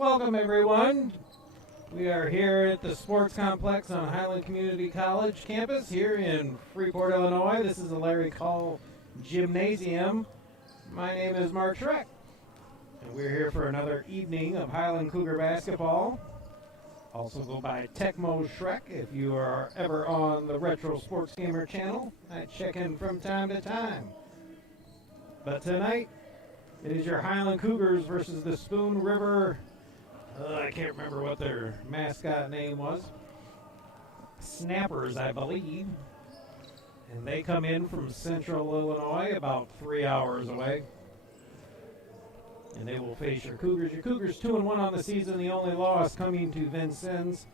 Welcome, everyone. We are here at the sports complex on Highland Community College campus here in Freeport, Illinois. This is the Larry Call Gymnasium. My name is Mark Schreck, and we're here for another evening of Highland Cougar basketball. Also go by Tecmo Schreck if you are ever on the Retro Sports Gamer channel. I check in from time to time. But tonight, it is your Highland Cougars versus the Spoon River. I can't remember what their mascot name was. Snappers, I believe. And they come in from central Illinois, about 3 hours away. And they will face your Cougars. Your Cougars 2-1 on the season. The only loss coming to Vincennes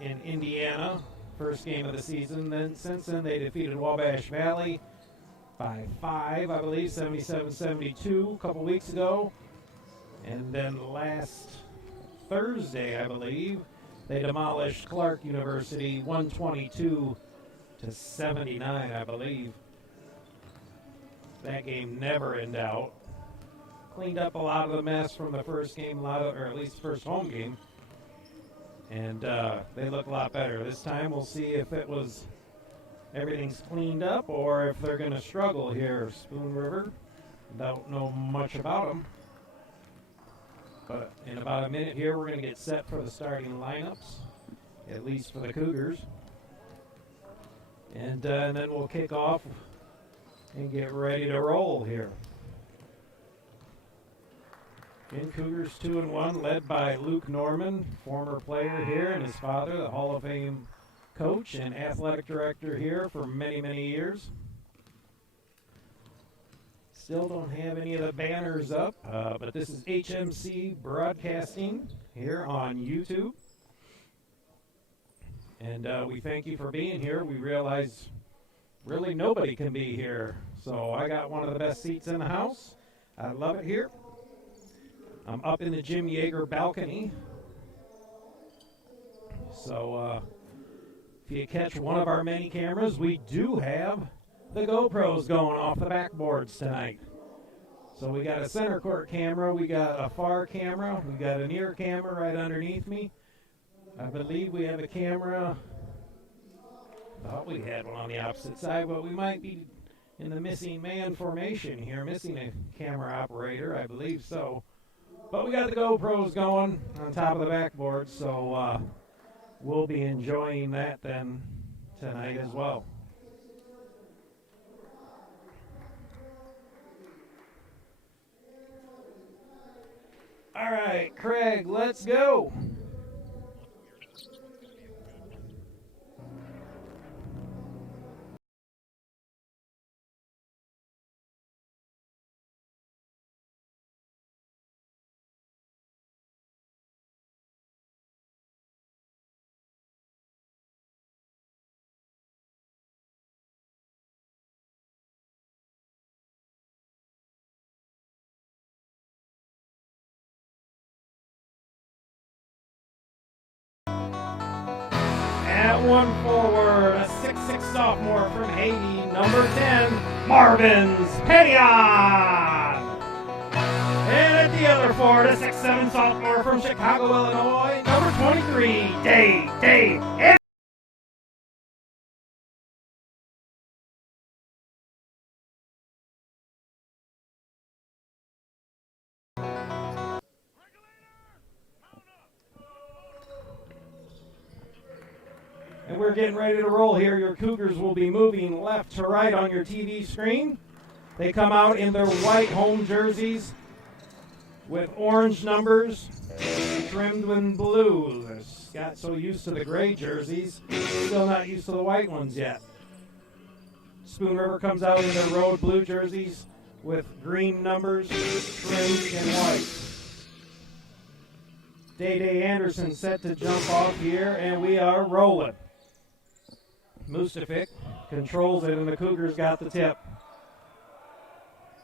in Indiana. First game of the season. Then since then they defeated Wabash Valley by 5, I believe, 77-72 a couple weeks ago. And then last Thursday, I believe, they demolished Clark University 122-79, I believe. That game never in doubt. Cleaned up a lot of the mess from the first game, or at least first home game. And they look a lot better. This time we'll see if everything's cleaned up or if they're going to struggle here. Spoon River, don't know much about them. But in about a minute here, we're going to get set for the starting lineups, at least for the Cougars. And then we'll kick off and get ready to roll here. In Cougars 2-1, led by Luke Norman, former player here, and his father, the Hall of Fame coach and athletic director here for many, many years. Still don't have any of the banners up, but this is HMC Broadcasting here on YouTube. And we thank you for being here. We realize really nobody can be here. So I got one of the best seats in the house. I love it here. I'm up in the Jim Yeager balcony. So if you catch one of our many cameras, we do have the GoPros going off the backboards tonight. So we got a center court camera, we got a far camera, we got a near camera right underneath me. I believe we have a camera. Thought we had one on the opposite side, but we might be in the missing man formation here, missing a camera operator, I believe so. But we got the GoPros going on top of the backboard, so we'll be enjoying that then tonight as well. All right, Craig, let's go. At one forward, a 6'6" sophomore from Haiti, number 10, Marvin's Petion. And at the other forward, a 6'7" sophomore from Chicago, Illinois, number 23, Day. And we're getting ready to roll here. Your Cougars will be moving left to right on your TV screen. They come out in their white home jerseys with orange numbers trimmed with blue. Got so used to the gray jerseys, still not used to the white ones yet. Spoon River comes out in their road blue jerseys with green numbers trimmed in white. Day Anderson set to jump off here, and we are rolling. Mustafic controls it, and the Cougars got the tip.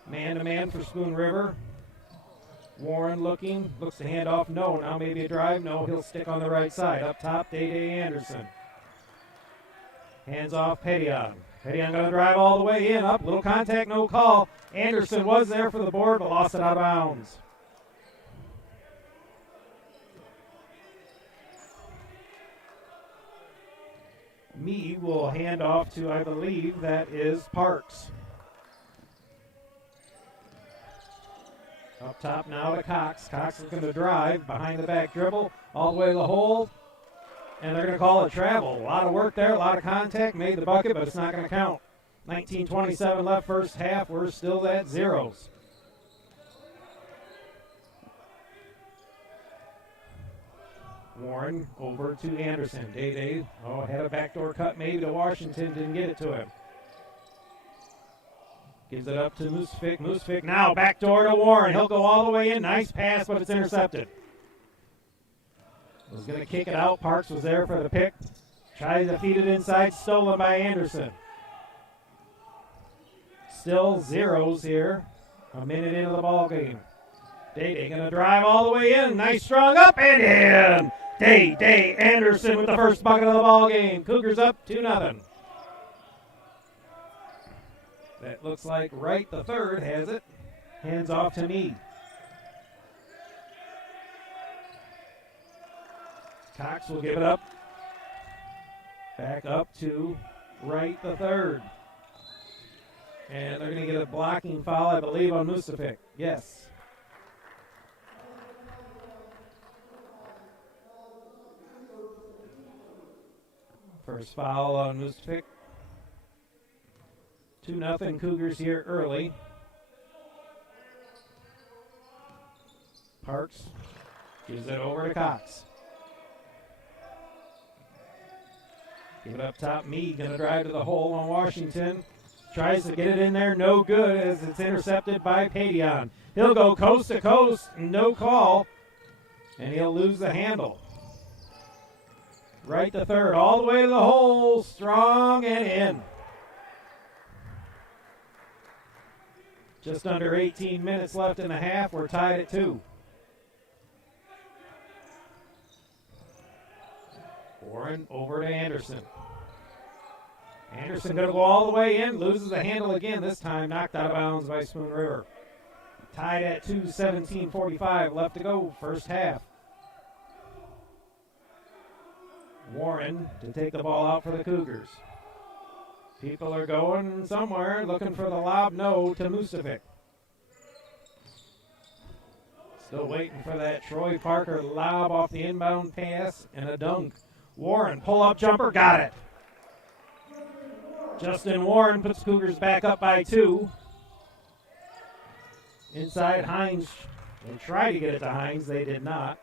Man-to-man for Spoon River. Warren looks to hand off. No, now maybe a drive. No, he'll stick on the right side. Up top, Day Anderson. Hands off Petion. Petion going to drive all the way in. Up, little contact, no call. Anderson was there for the board, but lost it out of bounds. Me will hand off to, I believe, that is Parks. Up top now to Cox. Cox is going to drive behind the back dribble all the way to the hole. And they're going to call it travel. A lot of work there, a lot of contact. Made the bucket, but it's not going to count. 19:27 left first half. We're still at zeros. Warren over to Anderson. Day had a backdoor cut maybe to Washington. Didn't get it to him. Gives it up to Musfik. Musfik now backdoor to Warren. He'll go all the way in. Nice pass, but it's intercepted. Was going to kick it out. Parks was there for the pick. Tries to feed it inside. Stolen by Anderson. Still zeros here. A minute into the ball game. Day going to drive all the way in. Nice strong up and in. Day Anderson with the first bucket of the ball game. Cougars up 2-0. That looks like Wright the third has it. Hands off to me. Cox will give it up. Back up to Wright the third. And they're going to get a blocking foul, I believe, on Musafik. Yes. First foul on Musafik. 2-0 Cougars here early. Parks gives it over to Cox. Give it up top. Meade going to drive to the hole on Washington. Tries to get it in there. No good as it's intercepted by Padion. He'll go coast to coast. No call. And he'll lose the handle. Right the third. All the way to the hole. Strong and in. Just under 18 minutes left in the half. We're tied at 2. Warren over to Anderson. Anderson going to go all the way in. Loses the handle again. This time knocked out of bounds by Spoon River. Tied at 2, 17:45 left to go. First half. Warren to take the ball out for the Cougars. People are going somewhere, looking for the lob. No to Musafik. Still waiting for that Troy Parker lob off the inbound pass and a dunk. Warren, pull-up jumper, got it. Justin Warren puts Cougars back up by 2. Inside Hines. They tried to get it to Hines. They did not.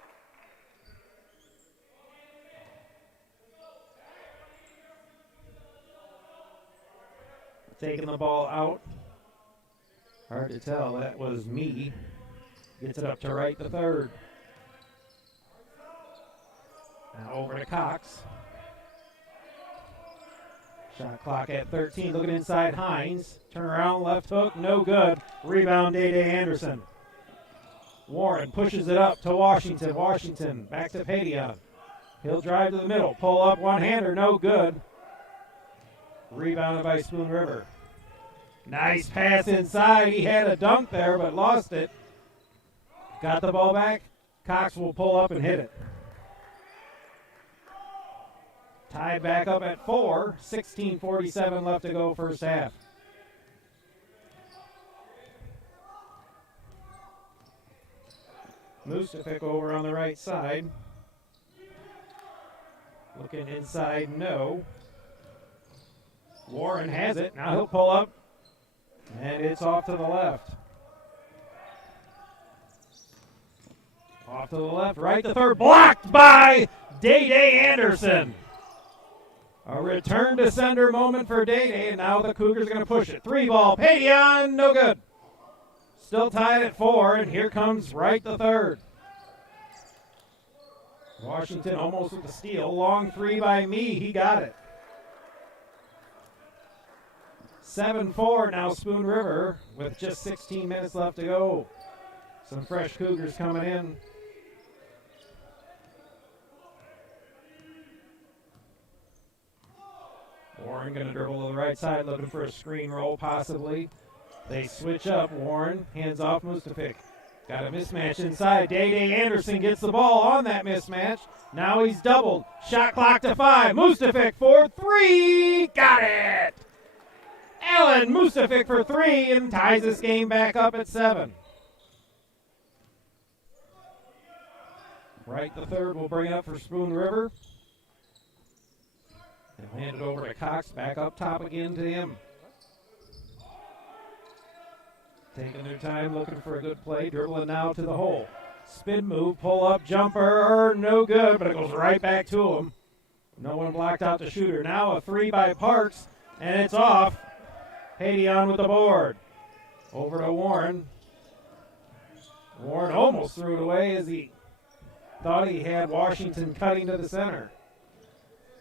Taking the ball out. Hard to tell. That was me. Gets it up to Wright the third. Now over to Cox. Shot clock at 13. Looking inside Hines. Turn around, left hook, no good. Rebound, Day Anderson. Warren pushes it up to Washington. Washington back to Padion. He'll drive to the middle. Pull up one-hander, no good. Rebounded by Spoon River. Nice pass inside. He had a dunk there, but lost it. Got the ball back. Cox will pull up and hit it. Tied back up at 4. 16:47 left to go first half. Musafik over on the right side. Looking inside, no. Warren has it. Now he'll pull up. And it's off to the left. Off to the left, right to third. Blocked by Day Anderson. A return to sender moment for Day, and now the Cougars are going to push it. 3-ball, Padion, no good. Still tied at 4, and here comes Wright the third. Washington almost with the steal. Long 3 by me, he got it. 7-4 now Spoon River with just 16 minutes left to go. Some fresh Cougars coming in. Warren going to dribble to the right side, looking for a screen roll possibly. They switch up. Warren hands off Musafik. Got a mismatch inside. Day Anderson gets the ball on that mismatch. Now he's doubled. Shot clock to 5. Mustafic for 3. Got it! Alan Mustafic for 3 and ties this game back up at 7. Right, the third will bring it up for Spoon River. And hand it over to Cox. Back up top again to him. Taking their time, looking for a good play. Dribbling now to the hole. Spin move, pull up, jumper, no good, but it goes right back to him. No one blocked out the shooter. Now a 3 by Parks, and it's off. Haiti on with the board. Over to Warren. Warren almost threw it away as he thought he had Washington cutting to the center.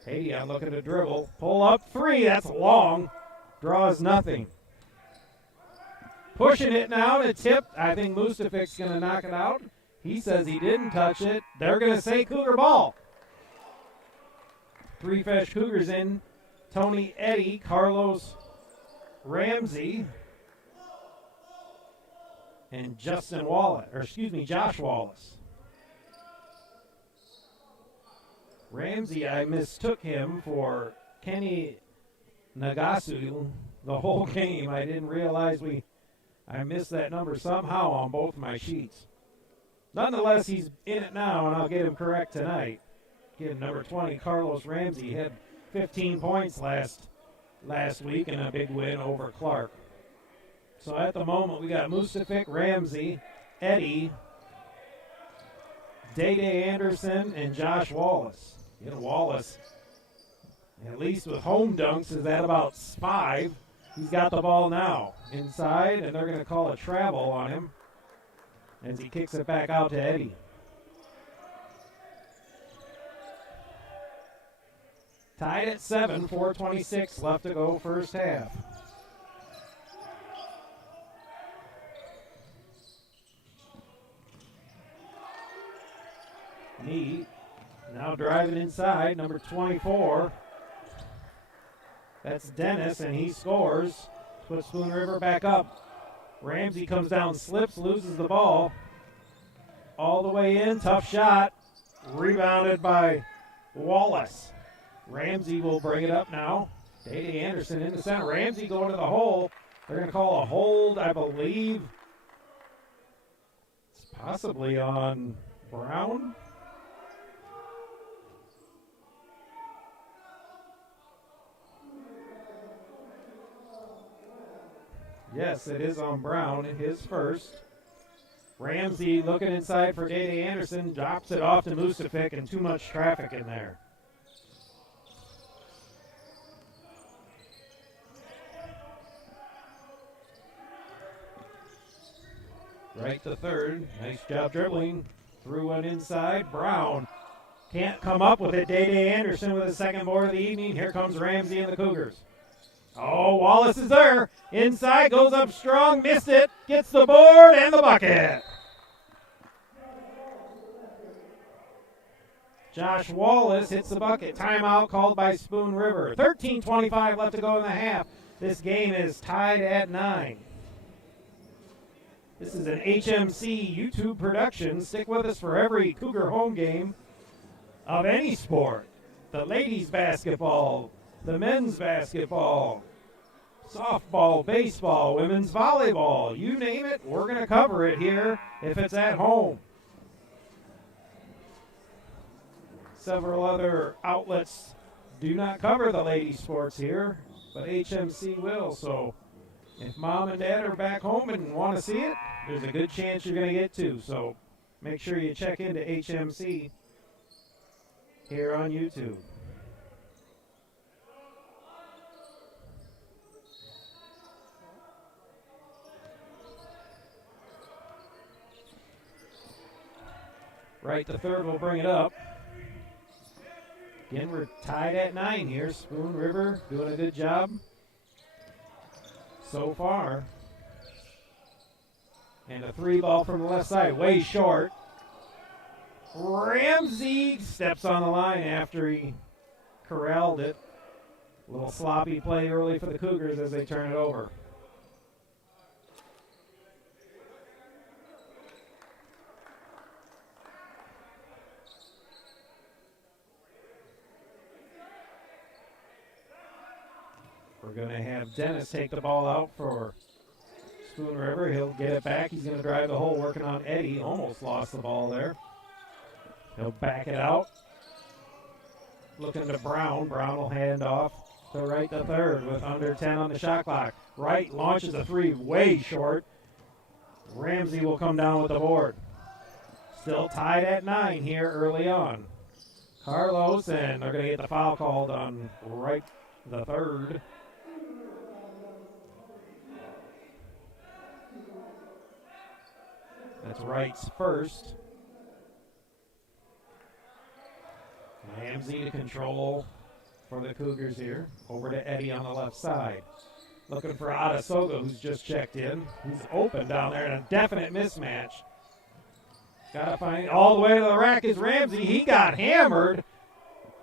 Haiti on looking to dribble. Pull up, 3, that's long. Draws nothing. Pushing it now to tip. I think Mustafic's going to knock it out. He says he didn't touch it. They're going to say Cougar ball. 3 fresh Cougars in. Tony Eddy, Carlos Ramsey, and Josh Wallace. Ramsey, I mistook him for Kenny Nagasu the whole game. I didn't realize I missed that number somehow on both my sheets. Nonetheless, he's in it now, and I'll get him correct tonight. Again, number 20, Carlos Ramsey, had 15 points last week in a big win over Clark. So at the moment, we got Mustafic, Ramsey, Eddy, Day Anderson, and Josh Wallace. Wallace, at least with home dunks, is at about 5. He's got the ball now inside, and they're going to call a travel on him as he kicks it back out to Eddy. Tied at 7, 4:26 left to go first half. Meade now driving inside, number 24. That's Dennis, and he scores. Puts Spoon River back up. Ramsey comes down, slips, loses the ball. All the way in, tough shot. Rebounded by Wallace. Ramsey will bring it up now. Day Anderson in the center. Ramsey going to the hole. They're going to call a hold, I believe. It's possibly on Brown. Yes, it is on Brown, his first. Ramsey looking inside for Day Anderson, drops it off to Mustafic, and too much traffic in there. Right to third. Nice job dribbling. Threw one inside. Brown can't come up with it. Day Anderson with his second board of the evening. Here comes Ramsey and the Cougars. Oh, Wallace is there. Inside, goes up strong, missed it, gets the board and the bucket. Josh Wallace hits the bucket. Timeout called by Spoon River. 13:25 left to go in the half. This game is tied at 9. This is an HMC YouTube production. Stick with us for every Cougar home game of any sport. The ladies basketball, the men's basketball, softball, baseball, women's volleyball, you name it, we're going to cover it here if it's at home. Several other outlets do not cover the ladies' sports here, but HMC will. So if mom and dad are back home and want to see it, there's a good chance you're going to get to. So make sure you check into HMC here on YouTube. Right, the third will bring it up. Again, we're tied at 9 here. Spoon River doing a good job so far. And a 3 ball from the left side, way short. Ramsey steps on the line after he corralled it. A little sloppy play early for the Cougars as they turn it over. We're going to have Dennis take the ball out for Spoon River. He'll get it back. He's going to drive the hole, working on Eddie. Almost lost the ball there. He'll back it out. Looking to Brown. Brown will hand off to Wright the third with under 10 on the shot clock. Wright launches a three way short. Ramsey will come down with the board. Still tied at 9 here early on. Carlos, and they're going to get the foul called on Wright the third. That's Wright's first. Ramsey to control for the Cougars here. Over to Eddie on the left side. Looking for Adasoga, who's just checked in. He's open down there in a definite mismatch. Got to find all the way to the rack is Ramsey. He got hammered.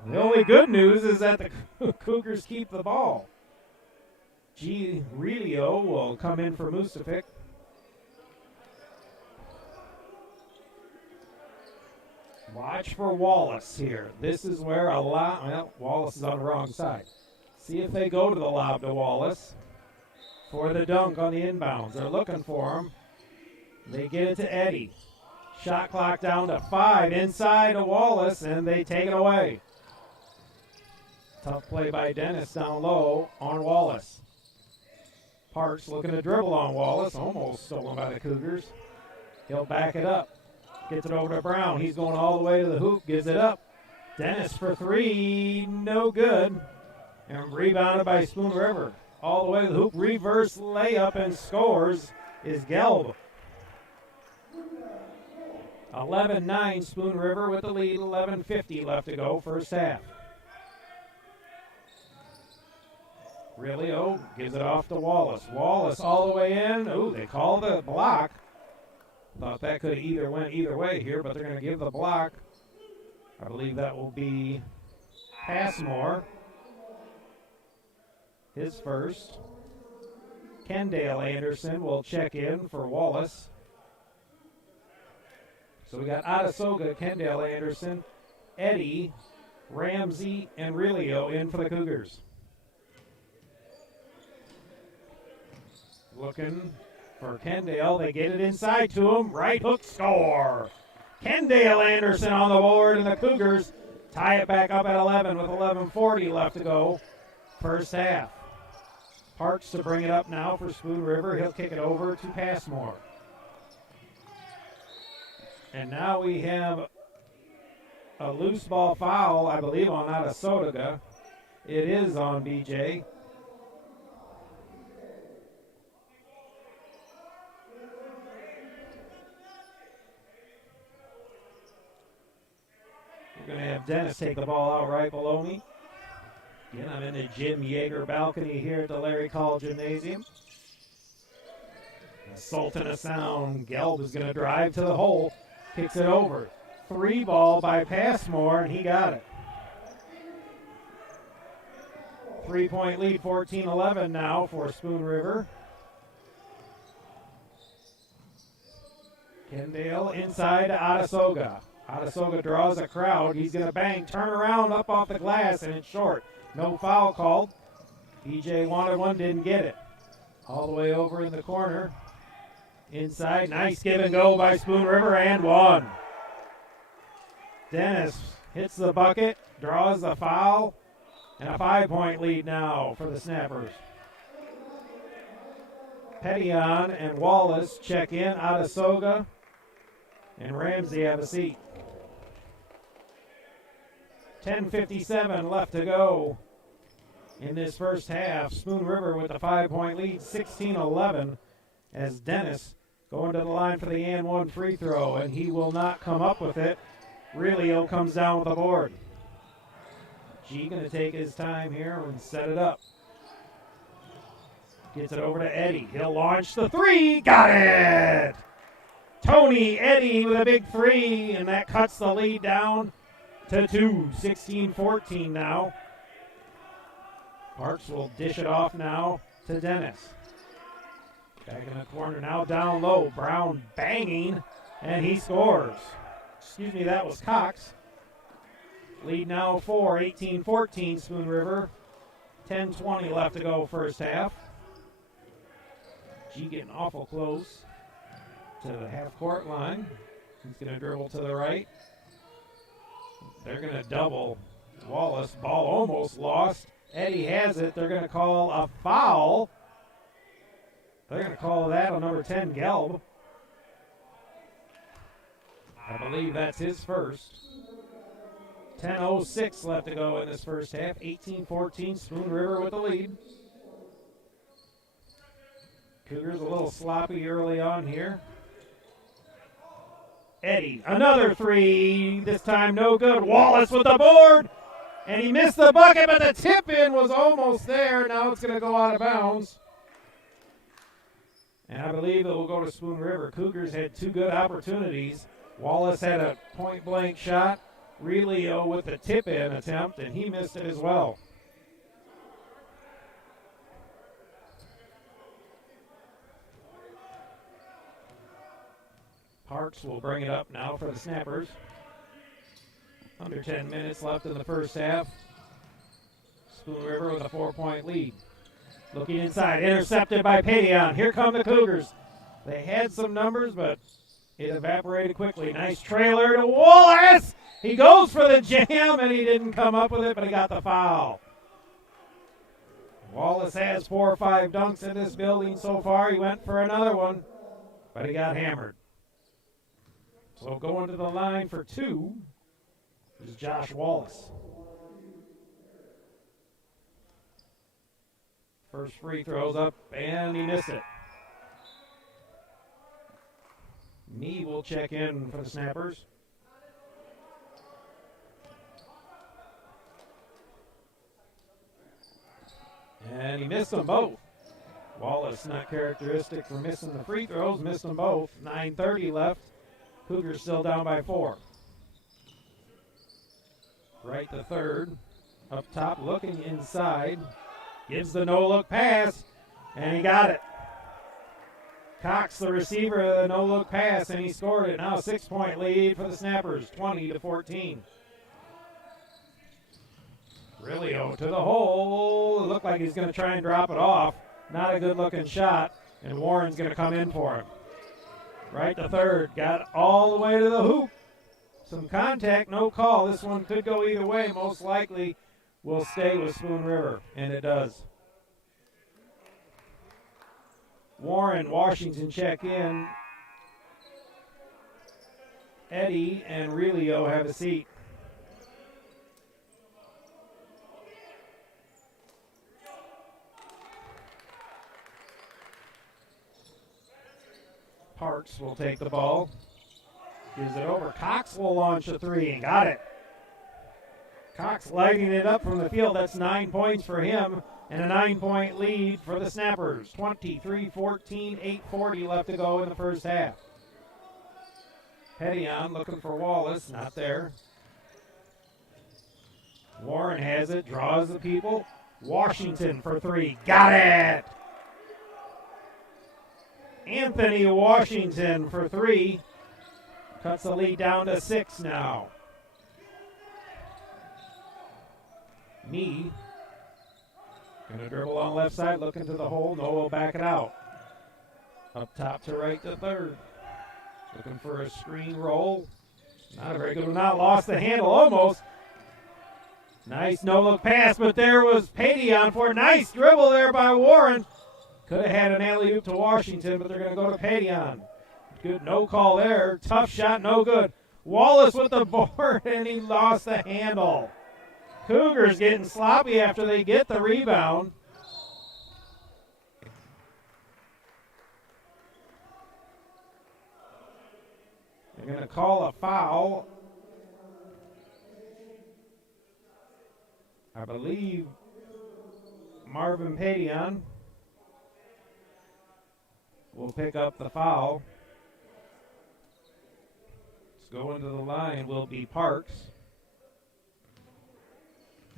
The only good news is that the Cougars keep the ball. G. Relio will come in for Mustafic. Watch for Wallace here. This is where Wallace is on the wrong side. See if they go to the lob to Wallace for the dunk on the inbounds. They're looking for him. They get it to Eddie. Shot clock down to 5. Inside to Wallace, and they take it away. Tough play by Dennis down low on Wallace. Parks looking to dribble on Wallace. Almost stolen by the Cougars. He'll back it up. Gets it over to Brown. He's going all the way to the hoop. Gives it up. Dennis for 3. No good. And rebounded by Spoon River. All the way to the hoop. Reverse layup and scores is Gelb. 11-9 Spoon River with the lead. 11:50 left to go. First half. Relio gives it off to Wallace. Wallace all the way in. Ooh, they call the block. Thought that could have went either way here, but they're going to give the block. I believe that will be Passmore. His first. Kendale Anderson will check in for Wallace. So we got Adasoga, Kendale Anderson, Eddie, Ramsey, and Relio in for the Cougars. Looking for Kendale. They get it inside to him. Right hook score. Kendale Anderson on the board, and the Cougars tie it back up at 11 with 11:40 left to go. First half. Parks to bring it up now for Spoon River. He'll kick it over to Passmore. And now we have a loose ball foul, I believe, on Adasoga. It is on BJ. We're going to have Dennis take the ball out right below me. Again, I'm in the Jim Yeager balcony here at the Larry Call Gymnasium. Sultan of Sound. Gelb is going to drive to the hole. Kicks it over. 3 ball by Passmore, and he got it. 3-point lead, 14-11 now for Spoon River. Kendale inside to Adasoga. Adasoga draws a crowd. He's going to bang, turn around, up off the glass, and it's short. No foul called. BJ wanted one, didn't get it. All the way over in the corner. Inside, nice give and go by Spoon River, and one. Dennis hits the bucket, draws the foul, and a 5-point lead now for the Snappers. Petian and Wallace check in. Adasoga and Ramsey have a seat. 10:57 left to go in this first half. Spoon River with a 5-point lead, 16-11, as Dennis going to the line for the and one free throw, and he will not come up with it. Relio comes down with the board. G going to take his time here and set it up. Gets it over to Eddie. He'll launch the 3. Got it! Tony Eddie with a big 3, and that cuts the lead down to 2. 16-14 now. Parks will dish it off now to Dennis. Back in the corner now, down low. Brown banging, and he scores. Excuse me, that was Cox. Lead now 4, 18-14 Spoon River. 10:20 left to go first half. G getting awful close to the half-court line. He's going to dribble to the right. They're going to double Wallace. Ball almost lost. Eddie has it. They're going to call a foul. They're going to call that on number 10, Gelb. I believe that's his first. 10:06 left to go in this first half. 18-14, Spoon River with the lead. Cougars a little sloppy early on here. Eddie, another three. This time no good. Wallace with the board. And he missed the bucket, but the tip-in was almost there. Now it's going to go out of bounds. And I believe it will go to Spoon River. Cougars had two good opportunities. Wallace had a point-blank shot. Relio with the tip-in attempt, and he missed it as well. Parks will bring it up now for the Snappers. Under 10 minutes left in the first half. Spoon River with a 4-point lead. Looking inside, intercepted by Padion. Here come the Cougars. They had some numbers, but it evaporated quickly. Nice trailer to Wallace. He goes for the jam, and he didn't come up with it, but he got the foul. Wallace has 4 or 5 dunks in this building so far. He went for another one, but he got hammered. So going to the line for 2 is Josh Wallace. First free throw's up, and he missed it. Nee will check in for the Snappers. And he missed them both. Wallace, not characteristic for missing the free throws, missed them both. 9:30 left. Cougars still down by 4. Right to third. Up top, looking inside. Gives the no-look pass, and he got it. Cox, the receiver, the no-look pass, and he scored it. Now a 6-point lead for the Snappers, 20-14. Relio to the hole. It looked like he's going to try and drop it off. Not a good-looking shot, and Warren's going to come in for him. Right to third. Got all the way to the hoop. Some contact, no call. This one could go either way. Most likely will stay with Spoon River, and it does. Warren, Washington check in. Eddie and Relio have a seat. Parks will take the ball. Gives it over. Cox will launch a 3 and got it. Cox lighting it up from the field. That's 9 points for him and a 9-point lead for the Snappers. 23-14, 8:40 left to go in the first half. Pedion looking for Wallace. Not there. Warren has it. Draws the people. Washington for 3. Got it! Anthony Washington for 3. Cuts the lead down to 6 now. Nee. Going to dribble on left side, looking to the hole. Noah will back it out. Up top to right to third. Looking for a screen roll. Not a very good one. Now lost the handle almost. Nice no-look pass, but there was Padion for a nice dribble there by Warren. Could have had an alley-oop to Washington, but they're going to go to Padion. Good no call there. Tough shot, no good. Wallace with the board, and he lost the handle. Cougars getting sloppy after they get the rebound. They're going to call a foul. I believe Marvin Padion will pick up the foul. Let's go into the line will be Parks.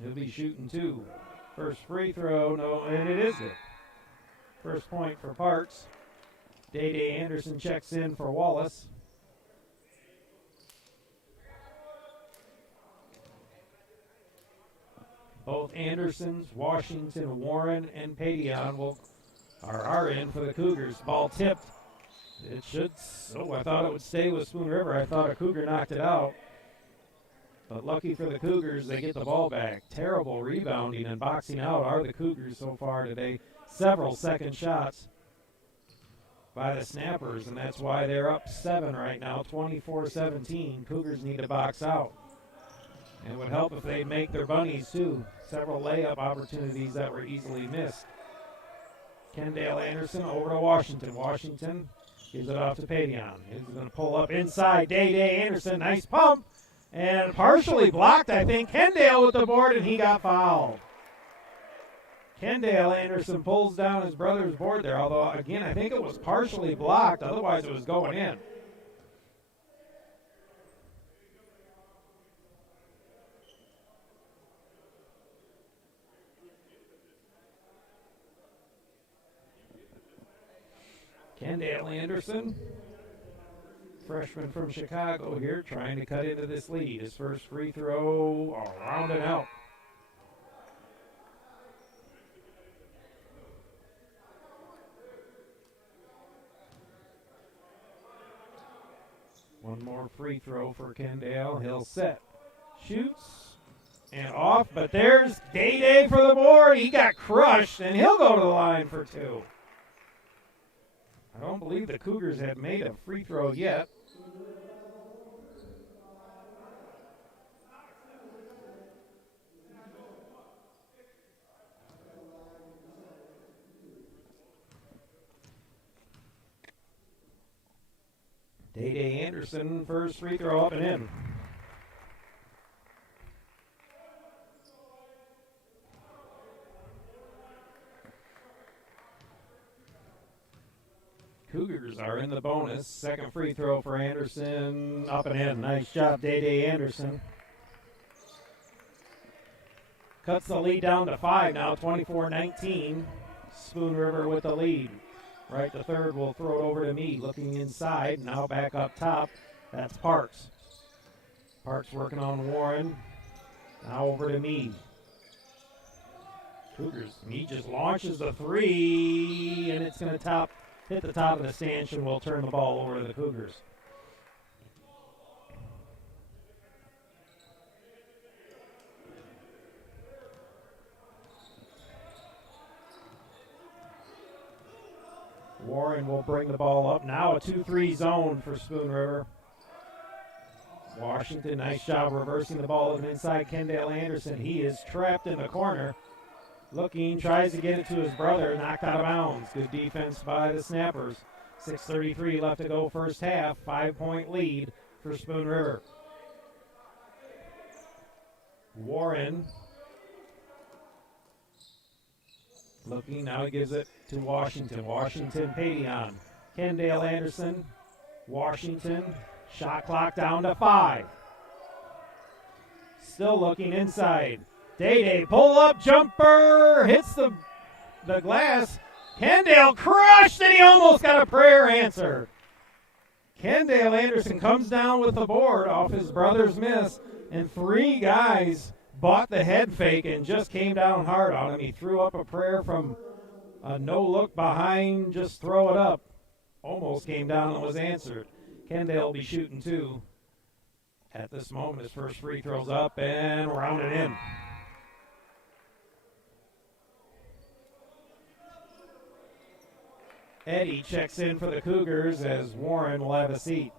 He'll be shooting 2. First free throw, no, and it is good. First point for Parks. Day Anderson checks in for Wallace. Both Andersons, Washington, Warren, and Padion are in for the Cougars. Ball tipped. It should. Oh, I thought it would stay with Spoon River. I thought a Cougar knocked it out. But lucky for the Cougars, they get the ball back. Terrible rebounding and boxing out are the Cougars so far today. Several second shots by the Snappers, and that's why they're up 7 right now, 24-17. Cougars need to box out. And it would help if they make their bunnies, too. Several layup opportunities that were easily missed. Kendall Anderson over to Washington. Washington gives it off to Padion. He's going to pull up inside. Day Anderson, nice pump. And partially blocked, I think. Kendall with the board, and he got fouled. Kendall Anderson pulls down his brother's board there, although, again, I think it was partially blocked. Otherwise, it was going in. Kendall Anderson, freshman from Chicago here, trying to cut into this lead. His first free throw, around and out. One more free throw for Kendall. He'll set, shoots, and off. But there's Day for the board. He got crushed, and he'll go to the line for 2. I don't believe the Cougars have made a free throw yet. Day Anderson, first free throw up and in. Cougars are in the bonus. Second free throw for Anderson, up and in. Nice job, Day Anderson. Cuts the lead down to 5 now, 24-19. Spoon River with the lead. Right to third, will throw it over to me. Looking inside, now back up top. That's Parks. Parks working on Warren. Now over to me. Cougars, me just launches the 3, and it's going to hit the top of the stanchion. Will turn the ball over to the Cougars. Warren will bring the ball up. Now a 2-3 zone for Spoon River. Washington, nice job reversing the ball with an inside Kendall Anderson. He is trapped in the corner. Looking, tries to get it to his brother, knocked out of bounds. Good defense by the Snappers. 6:33 left to go first half. 5-point lead for Spoon River. Warren looking, now he gives it to Washington. Washington, Padion. Kendall Anderson, Washington. Shot clock down to 5. Still looking inside. Day pull up jumper, hits the glass. Kendall crushed, and he almost got a prayer answer. Kendall Anderson comes down with the board off his brother's miss, and 3 guys bought the head fake and just came down hard on him. He threw up a prayer from a no look behind, just throw it up. Almost came down and was answered. Kendall will be shooting 2. At this moment, his first free throw's up and rounded in. Eddie checks in for the Cougars as Warren will have a seat.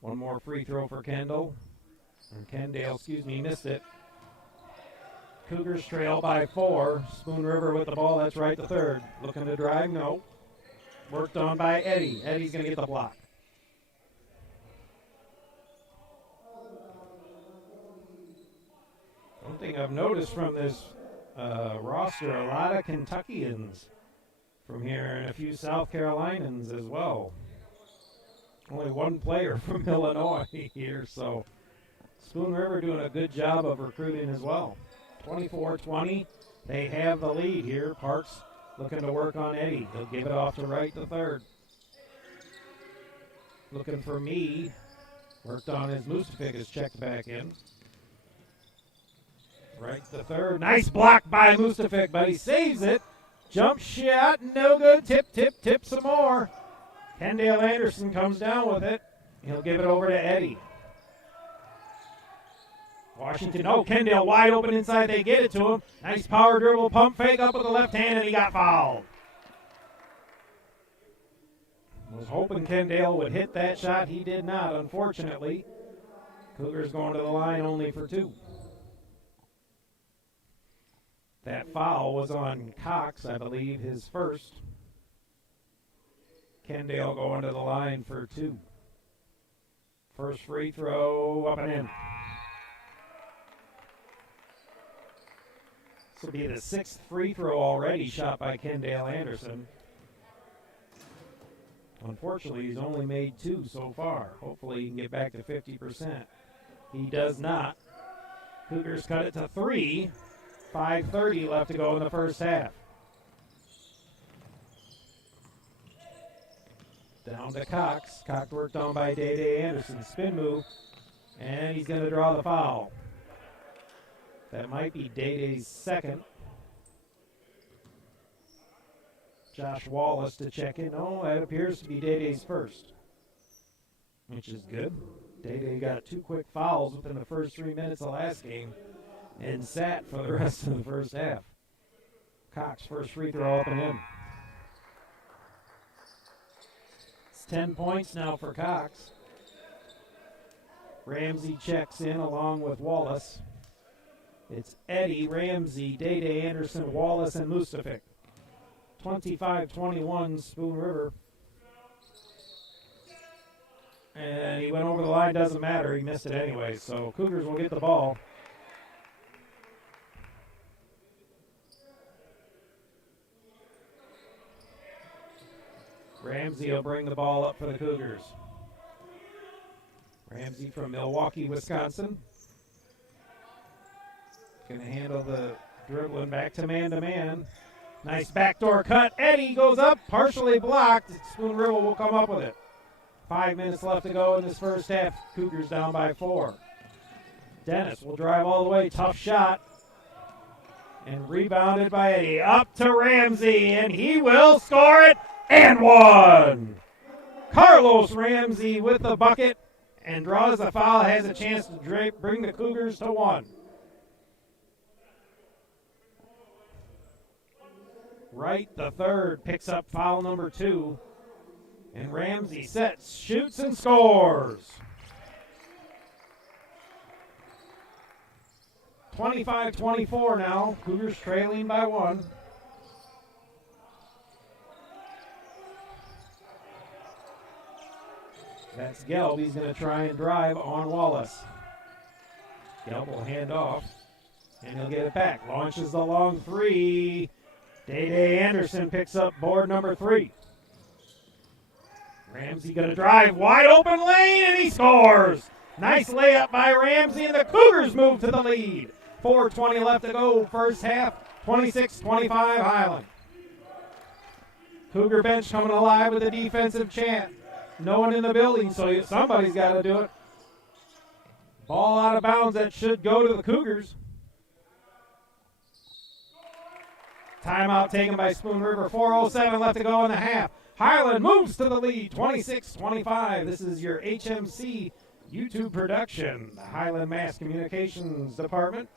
One more free throw for Kendall. And Kendall, missed it. Cougars trail by 4. Spoon River with the ball, that's right to third. Looking to drive, no. Worked on by Eddie. Eddie's going to get the block. One thing I've noticed from this roster, a lot of Kentuckians from here and a few South Carolinians as well. Only one player from Illinois here, so Spoon River doing a good job of recruiting as well. 24-20, they have the lead here. Parks looking to work on Eddie. He'll give it off to right to third. Looking for me. Worked on his Mustafik is checked back in. Right the third. Nice block by Mustafik, but he saves it. Jump shot, no good. Tip some more. Kendall Anderson comes down with it. He'll give it over to Eddie. Washington, Kendall wide open inside. They get it to him. Nice power dribble, pump fake up with the left hand, and he got fouled. Was hoping Kendall would hit that shot. He did not, unfortunately. Cougars going to the line only for 2. That foul was on Cox, I believe, his first. Kendall going to the line for 2. First free throw, up and in. This will be the 6th free throw already shot by Kendall Anderson. Unfortunately, he's only made 2 so far. Hopefully he can get back to 50%. He does not. Cougars cut it to 3. 5:30 left to go in the first half. Down to Cox. Cox worked on by Day Anderson. Spin move. And he's going to draw the foul. That might be Day's second. Josh Wallace to check in. No, that appears to be Day's first, which is good. Day got 2 quick fouls within the first 3 minutes of last game and sat for the rest of the first half. Cox first free throw up and in. It's 10 points now for Cox. Ramsey checks in along with Wallace. It's Eddie, Ramsey, Day Anderson, Wallace, and Mustafik. 25-21 Spoon River. And he went over the line, doesn't matter. He missed it anyway, so Cougars will get the ball. Ramsey will bring the ball up for the Cougars. Ramsey from Milwaukee, Wisconsin. Going to handle the dribbling back to man. Nice backdoor cut. Eddie goes up, partially blocked. Spoon River will come up with it. 5 minutes left to go in this first half. Cougars down by 4. Dennis will drive all the way. Tough shot. And rebounded by Eddie. Up to Ramsey, and he will score it. And 1. Carlos Ramsey with the bucket and draws the foul. Has a chance to bring the Cougars to 1. Wright, the third, picks up foul number 2. And Ramsey sets, shoots, and scores. 25-24 now. Cougars trailing by 1. That's Gelb. He's going to try and drive on Wallace. Gelb will hand off, and he'll get it back. Launches the long 3. Day Anderson picks up board number 3. Ramsey going to drive, wide open lane, and he scores. Nice layup by Ramsey, and the Cougars move to the lead. 4:20 left to go, first half, 26-25 Highland. Cougar bench coming alive with a defensive chant. No one in the building, so somebody's got to do it. Ball out of bounds, that should go to the Cougars. Timeout taken by Spoon River. 4:07 left to go in the half. Highland moves to the lead, 26-25. This is your HMC YouTube production, the Highland Mass Communications Department.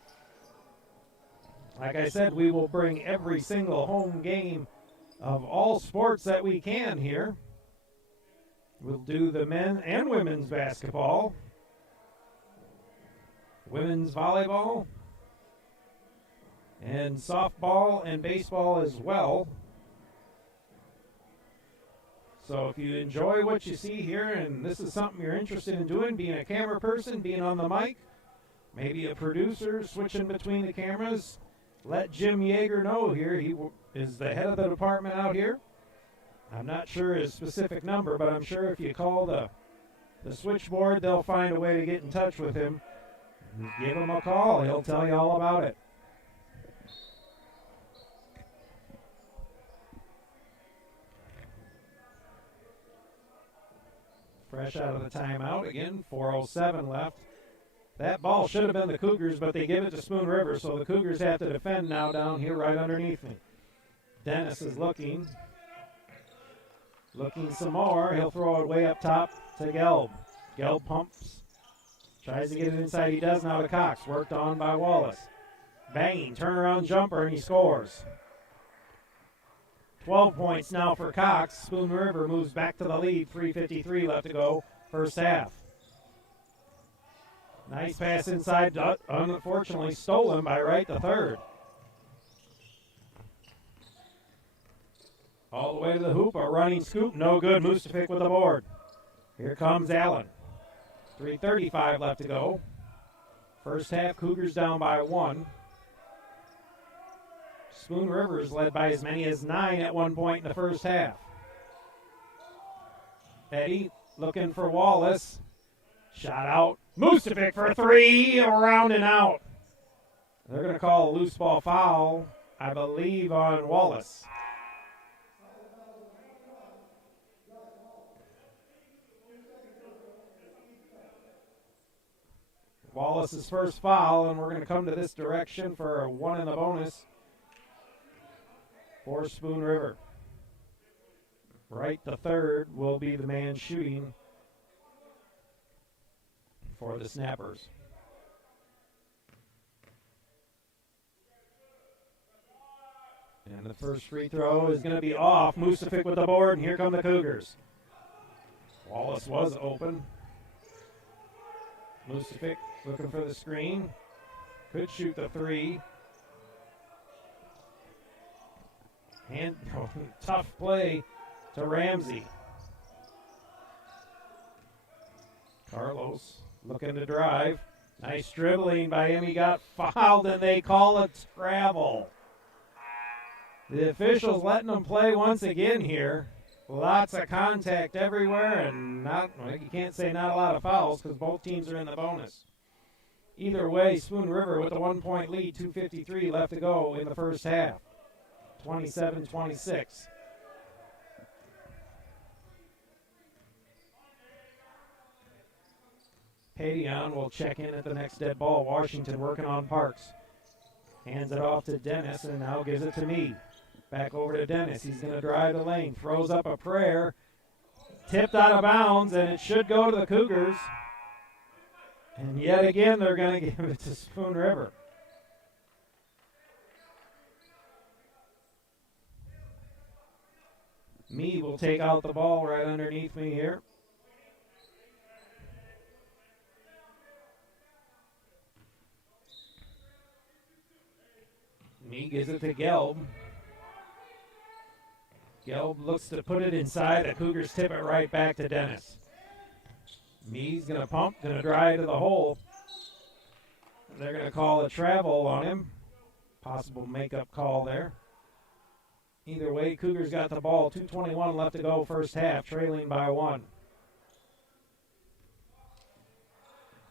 Like I said, we will bring every single home game of all sports that we can here. We'll do the men and women's basketball, women's volleyball, and softball and baseball as well. So if you enjoy what you see here and this is something you're interested in doing, being a camera person, being on the mic, maybe a producer, switching between the cameras, let Jim Yeager know here. He is the head of the department out here. I'm not sure his specific number, but I'm sure if you call the switchboard, they'll find a way to get in touch with him. Give him a call. He'll tell you all about it. Fresh out of the timeout. Again, 4:07 left. That ball should have been the Cougars, but they give it to Spoon River, so the Cougars have to defend now down here right underneath me. Dennis is looking some more. He'll throw it way up top to Gelb. Gelb pumps, tries to get it inside. He does now to Cox, worked on by Wallace. Banging, turnaround jumper, and he scores. 12 points now for Cox. Spoon River moves back to the lead. 3:53 left to go, first half. Nice pass inside, unfortunately stolen by Wright the third. All the way to the hoop, a running scoop, no good. Mustafic with the board. Here comes Allen. 3:35 left to go. First half, Cougars down by 1. Spoon River is led by as many as 9 at one point in the first half. Eddie looking for Wallace. Shot out. Mustafic for 3, around and out. They're going to call a loose ball foul, I believe, on Wallace. Wallace's first foul, and we're going to come to this direction for a 1 in the bonus for Spoon River. Wright the third will be the man shooting for the Snappers. And the first free throw is going to be off. Mustafic with the board, and here come the Cougars. Wallace was open. Mustafic looking for the screen. Could shoot the 3. And tough play to Ramsey. Carlos looking to drive. Nice dribbling by him. He got fouled, and they call it travel. The officials letting them play once again here. Lots of contact everywhere, and you can't say not a lot of fouls because both teams are in the bonus. Either way, Spoon River with a 1-point lead, 2:53 left to go in the first half. 27-26. Padion will check in at the next dead ball. Washington working on Parks. Hands it off to Dennis and now gives it to me. Back over to Dennis. He's going to drive the lane. Throws up a prayer. Tipped out of bounds, and it should go to the Cougars. And yet again, they're going to give it to Spoon River. Me will take out the ball right underneath me here. Me gives it to Gelb. Gelb looks to put it inside. The Cougars tip it right back to Dennis. Me's going to pump, going to drive to the hole. They're going to call a travel on him. Possible makeup call there. Either way, Cougars got the ball. 2:21 left to go first half, trailing by 1.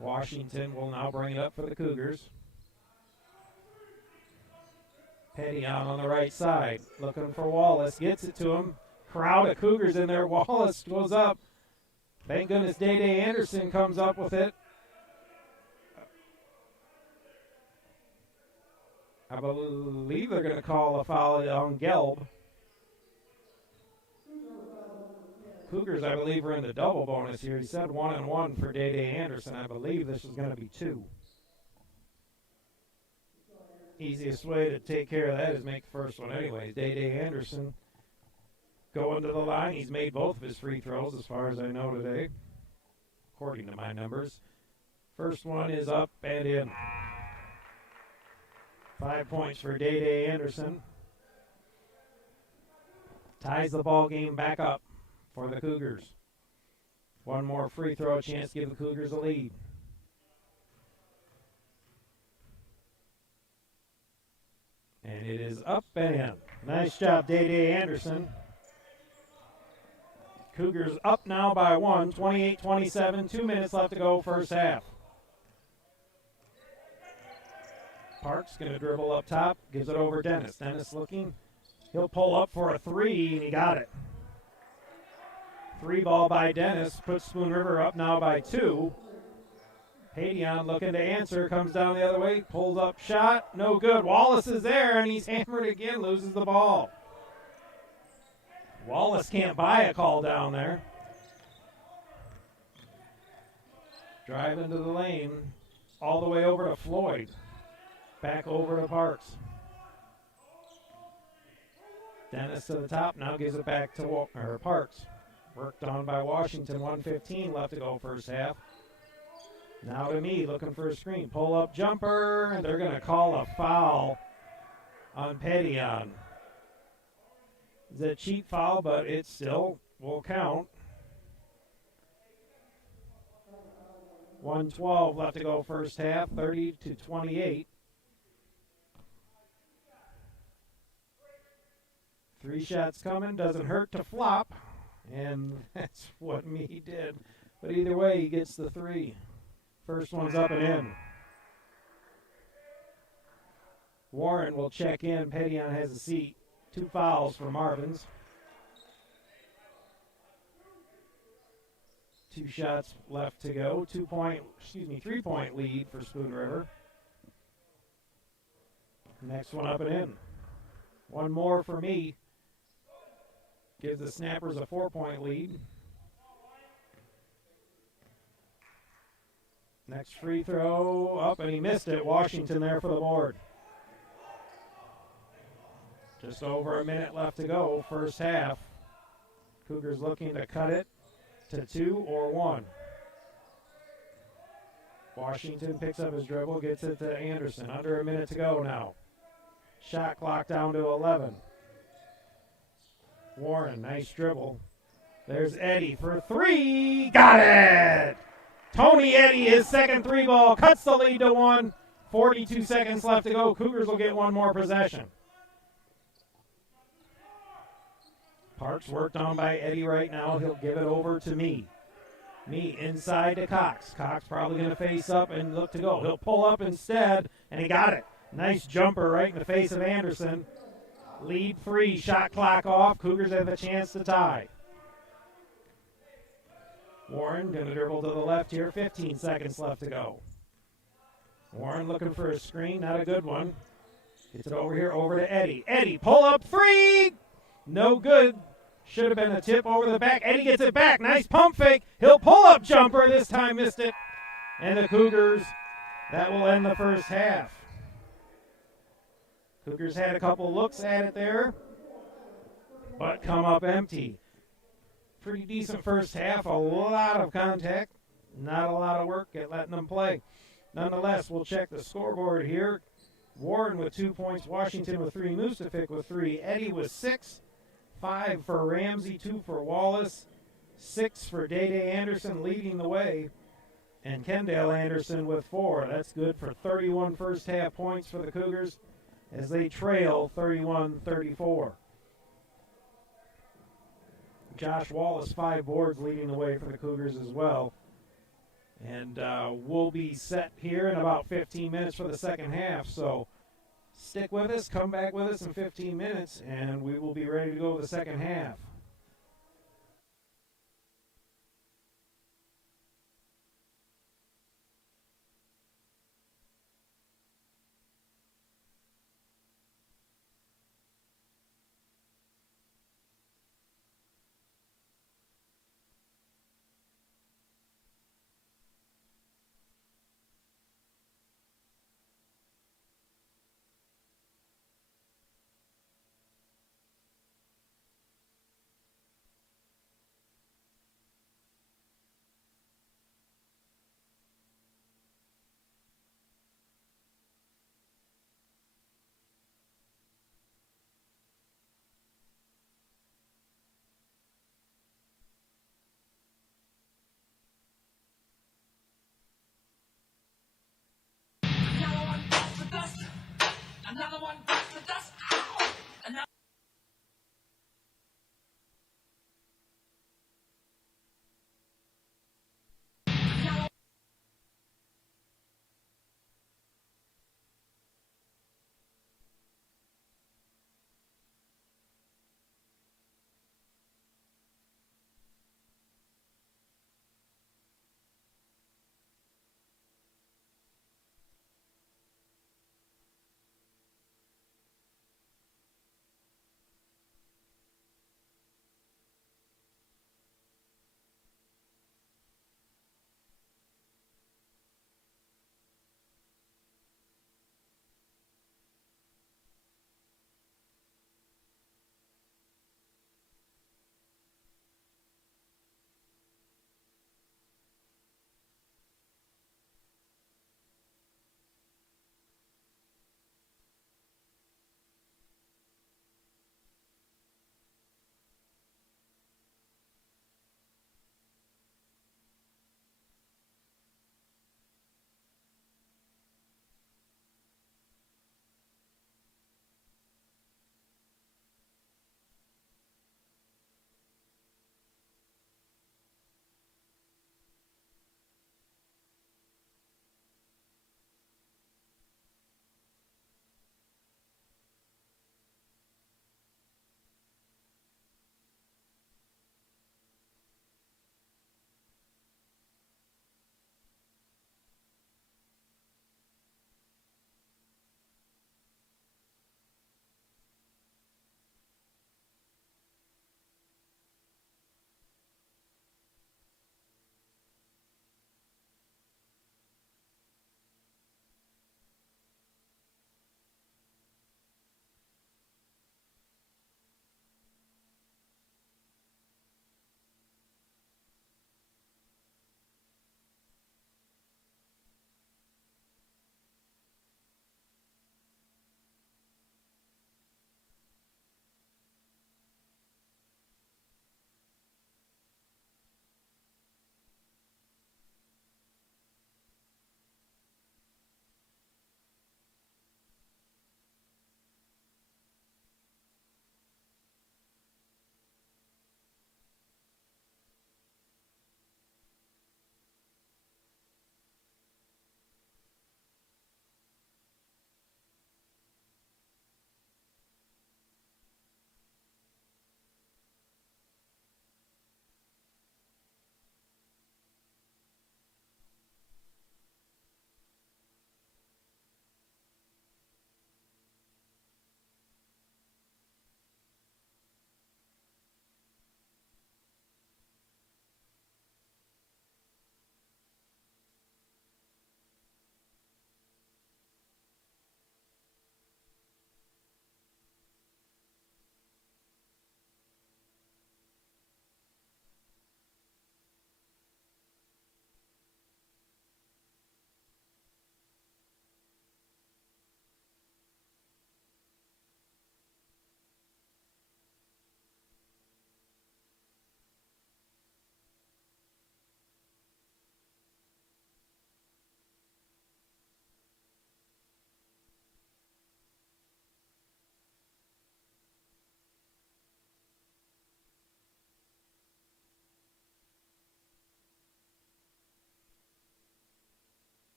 Washington will now bring it up for the Cougars. Padion on the right side, looking for Wallace, gets it to him. Crowd of Cougars in there. Wallace goes up. Thank goodness Day Anderson comes up with it. I believe they're going to call a foul on Gelb. Cougars, I believe, are in the double bonus here. He said 1-1 for Day Anderson. I believe this is going to be 2. Easiest way to take care of that is make the first one anyways. Day Anderson going to the line. He's made both of his free throws as far as I know today, according to my numbers. First one is up and in. 5 points for Day Anderson. Ties the ball game back up for the Cougars. One more free throw chance to give the Cougars a lead. And it is up and in. Nice job, Day Anderson. Cougars up now by 1, 28-27, 2 minutes left to go first half. Parks going to dribble up top, gives it over Dennis. Dennis looking. He'll pull up for a 3, and he got it. 3 ball by Dennis, puts Spoon River up now by 2. Hadion looking to answer, comes down the other way, pulls up shot, no good. Wallace is there, and he's hammered again, loses the ball. Wallace can't buy a call down there. Drive into the lane, all the way over to Floyd. Back over to Parks. Dennis to the top, now gives it back to Parks. Worked on by Washington, 1:15 left to go first half. Now to me, looking for a screen. Pull-up jumper, and they're going to call a foul on Petion. It's a cheap foul, but it still will count. 1:12 left to go first half, 30-28. 3 shots coming, doesn't hurt to flop, and that's what me did. But either way, he gets the 3. First one's up and in. Warren will check in. Petion has a seat. 2 fouls for Marvin's. 2 shots left to go. 3-point lead for Spoon River. Next one up and in. One more for me. Gives the Snappers a 4-point lead. Next free throw up, and he missed it. Washington there for the board. Just over a minute left to go, first half. Cougars looking to cut it to 2 or 1. Washington picks up his dribble, gets it to Anderson. Under a minute to go now. Shot clock down to 11. Warren, nice dribble. There's Eddie for 3. Got it! Tony Eddy, his second 3 ball, cuts the lead to 1. 42 seconds left to go. Cougars will get one more possession. Parks worked on by Eddie right now. He'll give it over to me. Me inside to Cox. Cox probably going to face up and look to go. He'll pull up instead, and he got it. Nice jumper right in the face of Anderson. Lead 3, shot clock off. Cougars have a chance to tie. Warren going to dribble to the left here. 15 seconds left to go. Warren looking for a screen. Not a good one. Gets it over here, over to Eddie. Eddie, pull up 3. No good. Should have been a tip over the back. Eddie gets it back. Nice pump fake. He'll pull up jumper. This time missed it. And the Cougars, that will end the first half. Cougars had a couple looks at it there, but come up empty. Pretty decent first half, a lot of contact, not a lot of work at letting them play. Nonetheless, we'll check the scoreboard here. Warren with 2 points, Washington with 3, Mustafic with 3, Eddie with 6, 5 for Ramsey, 2 for Wallace, 6 for Day-Day Anderson leading the way, and Kendall Anderson with 4. That's good for 31 first half points for the Cougars as they trail 31-34. Josh Wallace, 5 boards leading the way for the Cougars as well. And we'll be set here in about 15 minutes for the second half. So stick with us, come back with us in 15 minutes, and we will be ready to go to the second half.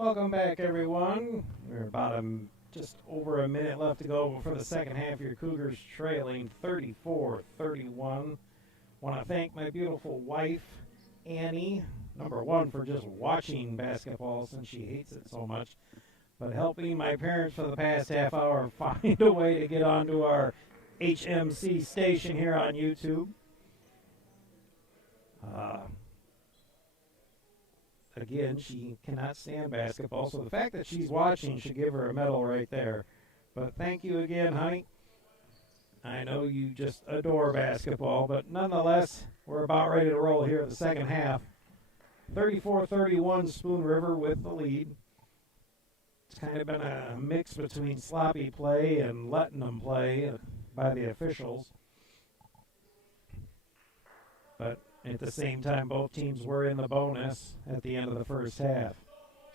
Welcome back, everyone. We're about just over a minute left to go before the second half. Your Cougars trailing 34-31. Want to thank my beautiful wife, Annie, number one, for just watching basketball since she hates it so much, but helping my parents for the past half hour find a way to get onto our HMC station here on YouTube. Again, she cannot stand basketball, so the fact that she's watching should give her a medal right there. But thank you again, honey. I know you just adore basketball, but nonetheless, we're about ready to roll here at the second half. 34-31, Spoon River with the lead. It's kind of been a mix between sloppy play and letting them play by the officials. But at the same time, both teams were in the bonus at the end of the first half.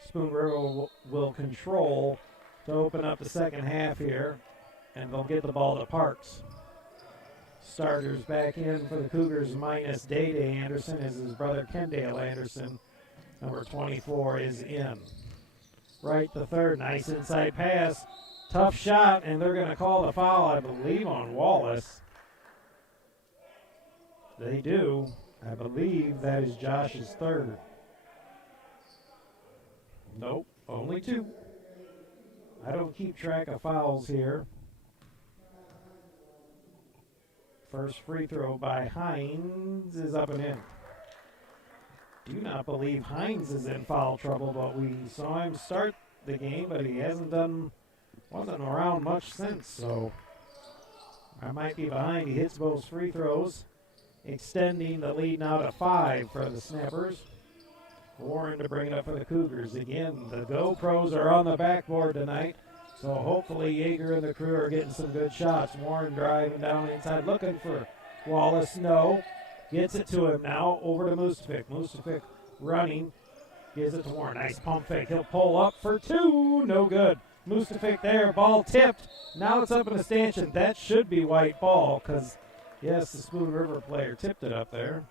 Spoon River will control to open up the second half here, and they'll get the ball to Parks. Starters back in for the Cougars minus Day-Day Anderson is his brother Kendale Anderson. Number 24 is in. Right the third, nice inside pass. Tough shot, and they're going to call the foul, I believe, on Wallace. They do. I believe that is Josh's third. Nope, only two. I don't keep track of fouls here. First free throw by Hines is up and in. Do not believe Hines is in foul trouble, but we saw him start the game, but he wasn't around much since, so I might be behind. He hits both free throws, extending the lead now to 5 for the Snappers. Warren to bring it up for the Cougars. Again, the GoPros are on the backboard tonight, so hopefully Yeager and the crew are getting some good shots. Warren driving down inside, looking for Wallace. No. Gets it to him now, over to Mustafic. Mustafic running, gives it to Warren. Nice pump fake. He'll pull up for 2. No good. Mustafic there, ball tipped. Now it's up in a stanchion. That should be white ball because, yes, the Spoon River player tipped it up there.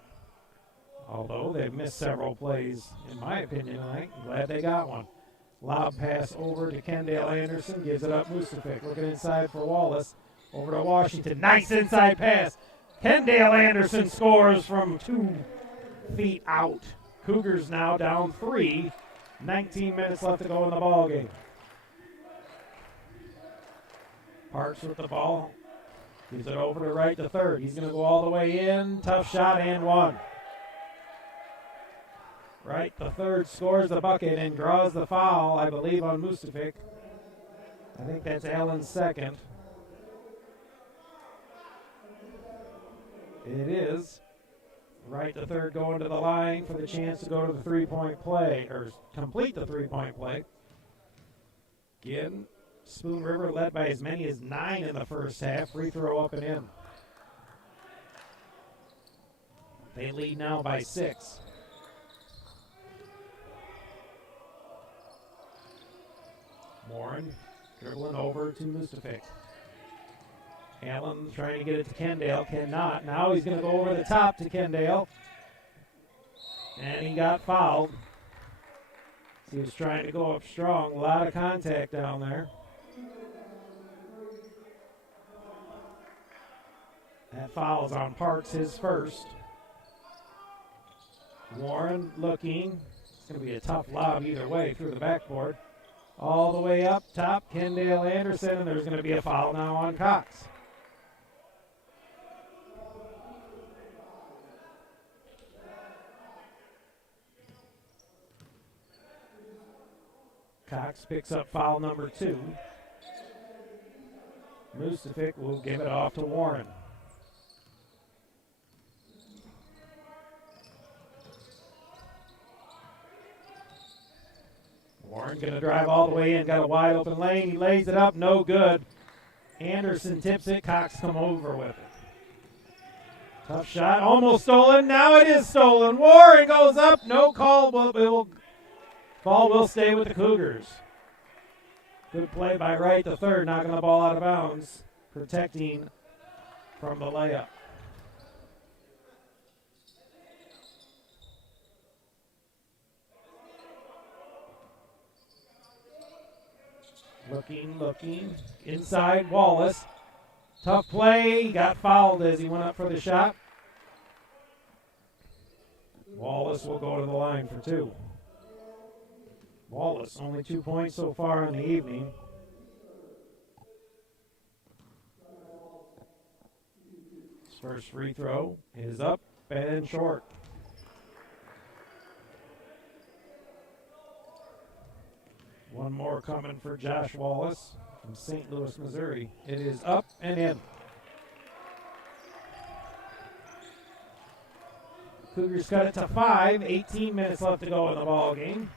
Although they've missed several plays, in my opinion, tonight. I'm glad they got one. Lob pass over to Kendale Anderson. Gives it up Mustafic. Looking inside for Wallace. Over to Washington. Nice inside pass. Kendale Anderson scores from 2 feet out. Cougars now down 3. 19 minutes left to go in the ball game. Parks with the ball. Gives it over to right to third. He's going to go all the way in. Tough shot and 1. Right the third scores the bucket and draws the foul, I believe, on Mustafic. I think that's Allen's second. It is. Right the third going to the line for the chance to go to the three-point play, or complete the three-point play. Again, Spoon River led by as many as 9 in the first half. Free throw up and in. They lead now by 6. Warren dribbling over to Mustafic. Allen trying to get it to Kendale, cannot. Now he's going to go over the top to Kendale. And he got fouled. He was trying to go up strong. A lot of contact down there. That foul is on Parks, his first. Warren looking. It's going to be a tough lob either way through the backboard. All the way up top, Kendale Anderson, and there's going to be a foul now on Cox. Cox picks up foul number 2. Mustafic will give it off to Warren. Warren going to drive all the way in, got a wide open lane. He lays it up, no good. Anderson tips it, Cox come over with it. Tough shot, almost stolen. Now it is stolen. Warren goes up, no call. Ball will stay with the Cougars. Good play by Wright the third, knocking the ball out of bounds, protecting from the layup. Looking. Inside, Wallace. Tough play. He got fouled as he went up for the shot. Wallace will go to the line for two. Wallace, only 2 points so far in the evening. His first free throw is up and short. One more coming for Josh Wallace from St. Louis, Missouri. It is up and in. Cougars cut it to 5. 18 minutes left to go in the ball game.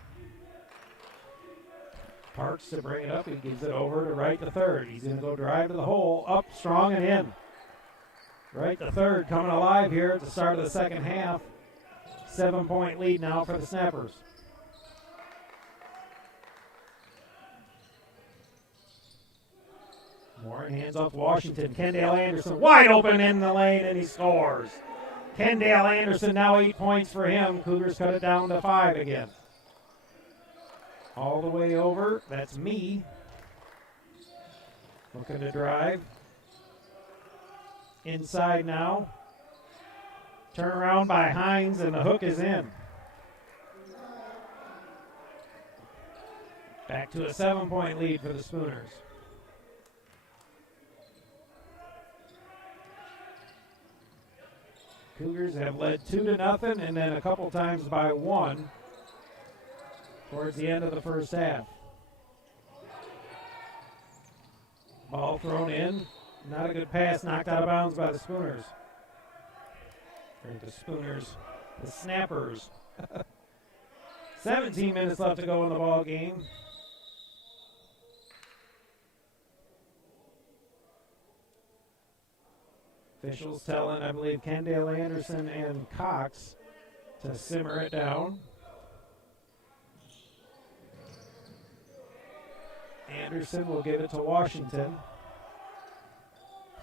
Parks to bring it up. He gives it over to Wright the third. He's going to go drive to the hole. Up, strong, and in. Wright the third coming alive here at the start of the second half. 7-point lead now for the Snappers. Warren hands off Washington. Kendall Anderson wide open in the lane, and he scores. Kendall Anderson now 8 points for him. Cougars cut it down to 5 again. All the way over. That's me. Looking to drive. Inside now. Turn around by Hines, and the hook is in. Back to a 7-point lead for the Spooners. Cougars have led 2-0 and then a couple times by 1 towards the end of the first half. Ball thrown in. Not a good pass, knocked out of bounds by the Spooners. Or the Spooners, the Snappers. 17 minutes left to go in the ball game. Officials telling, I believe, Kendall Anderson and Cox to simmer it down. Anderson will give it to Washington.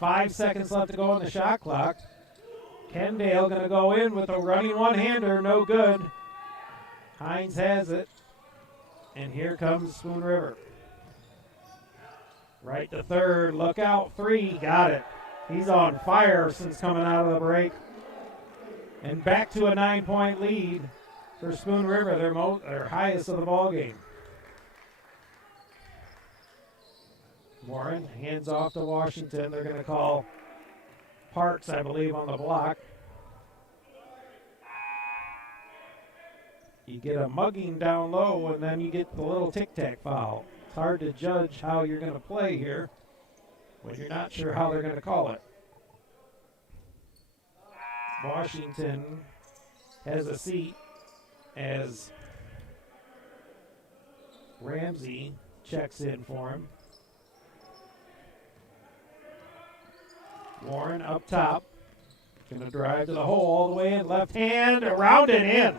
5 seconds left to go on the shot clock. Kendall going to go in with a running one-hander, no good. Hines has it. And here comes Spoon River. Right to third, look out, 3, got it. He's on fire since coming out of the break. And back to a 9-point lead for Spoon River, their highest of the ball game. Warren hands off to Washington. They're going to call Parks, I believe, on the block. You get a mugging down low, and then you get the little tic-tac foul. It's hard to judge how you're going to play here when you're not sure how they're going to call it. Washington has a seat as Ramsey checks in for him. Warren up top. Going to drive to the hole all the way in. Left hand, around and in.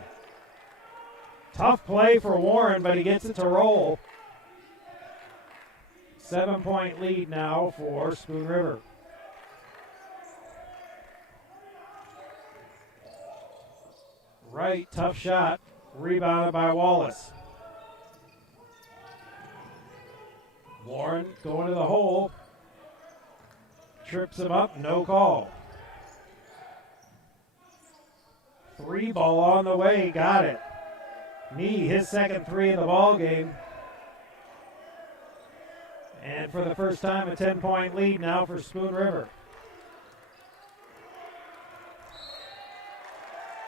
Tough play for Warren, but he gets it to roll. 7-point lead now for Spoon River. Right, tough shot. Rebounded by Wallace. Warren going to the hole. Trips him up, no call. 3 ball on the way, got it. Nee, his second 3 of the ball game. And for the first time, a 10-point lead now for Spoon River.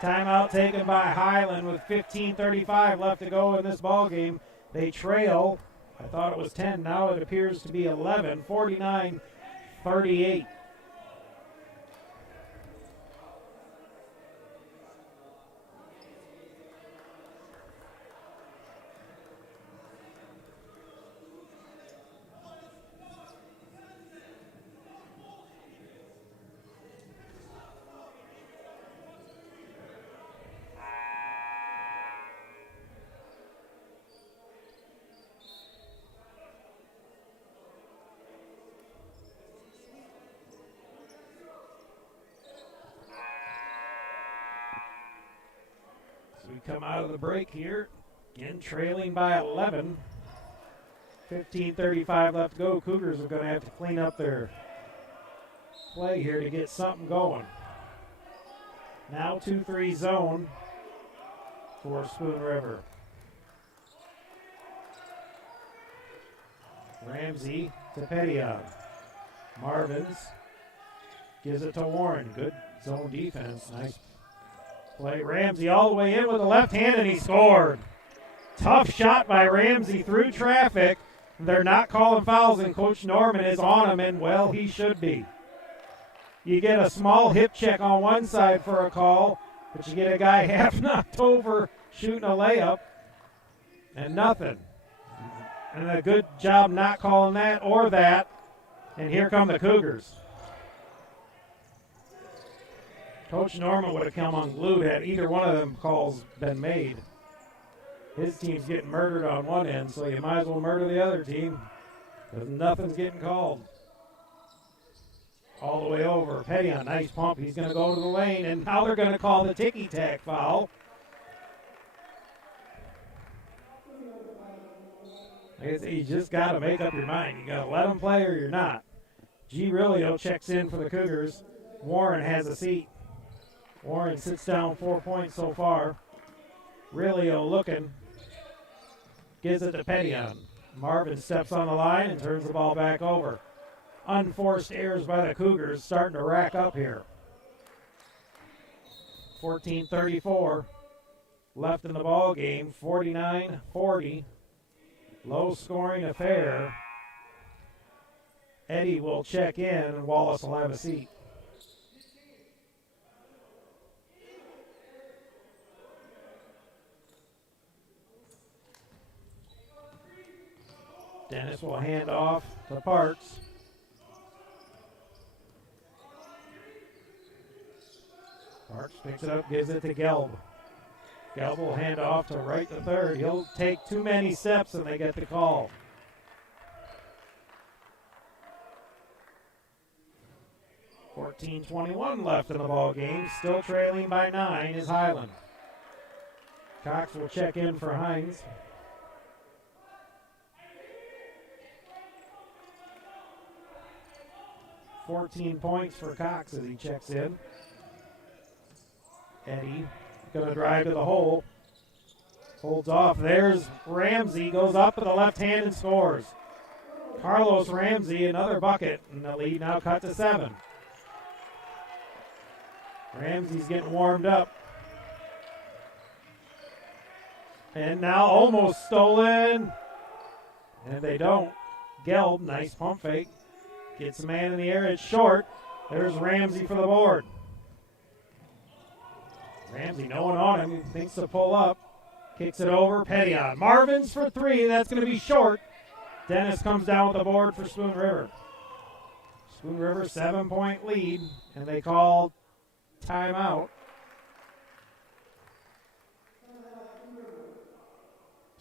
Timeout taken by Highland with 15:35 left to go in this ball game. They trail. I thought it was 10. Now it appears to be 11. 49-38. We come out of the break here, again trailing by 11. 15:35 left to go. Cougars are going to have to clean up their play here to get something going. Now 2-3 zone for Spoon River. Ramsey to Pettion. Marvins gives it to Warren. Good zone defense. Nice play. Ramsey all the way in with the left hand, and he scored. Tough shot by Ramsey through traffic. They're not calling fouls, and Coach Norman is on him, and well, he should be. You get a small hip check on one side for a call, but you get a guy half knocked over shooting a layup, and nothing. And a good job not calling that or that. And here come the Cougars. Coach Norman would have come unglued had either one of them calls been made. His team's getting murdered on one end, so you might as well murder the other team because nothing's getting called. All the way over. Petty on nice pump. He's going to go to the lane, and now they're going to call the ticky-tack foul. I guess you just got to make up your mind. You got to let them play or you're not. G. Rilio checks in for the Cougars. Warren has a seat. Warren sits down 4 points so far. Rilio looking. Gives it to Pettion. Marvin steps on the line and turns the ball back over. Unforced errors by the Cougars starting to rack up here. 14:34 left in the ball game. 49-40. Low-scoring affair. Eddie will check in, and Wallace will have a seat. Dennis will hand off to Parks. Parks picks it up, gives it to Gelb. Gelb will hand off to Wright the third. He'll take too many steps and they get the call. .21 left in the ball game. Still trailing by 9 is Highland. Cox will check in for Hines. .14 points for Cox as he checks in. Eddie going to drive to the hole. Holds off. There's Ramsey. Goes up with the left hand and scores. Carlos Ramsey, another bucket. And the lead now cut to 7. Ramsey's getting warmed up. And now almost stolen. And they don't. Gelb, nice pump fake. Gets a man in the air. It's short. There's Ramsey for the board. Ramsey, no one on him. He thinks to pull up. Kicks it over. Pettion. Marvin's for 3. That's going to be short. Dennis comes down with the board for Spoon River. Spoon River 7-point lead. And they call timeout.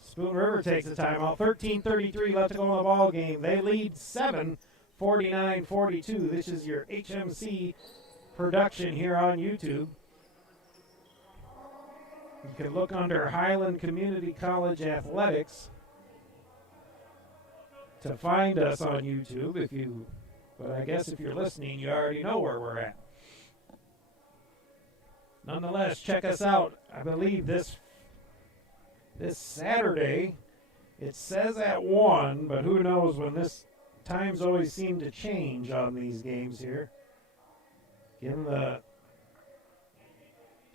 Spoon River takes a timeout. 13:33 left to go in the ball game. They lead 7, 49-42. This is your HMC production here on YouTube. You can look under Highland Community College Athletics to find us on YouTube. But I guess if you're listening, you already know where we're at. Nonetheless, check us out. I believe this Saturday, it says at 1, but who knows when this times always seem to change on these games here. Given the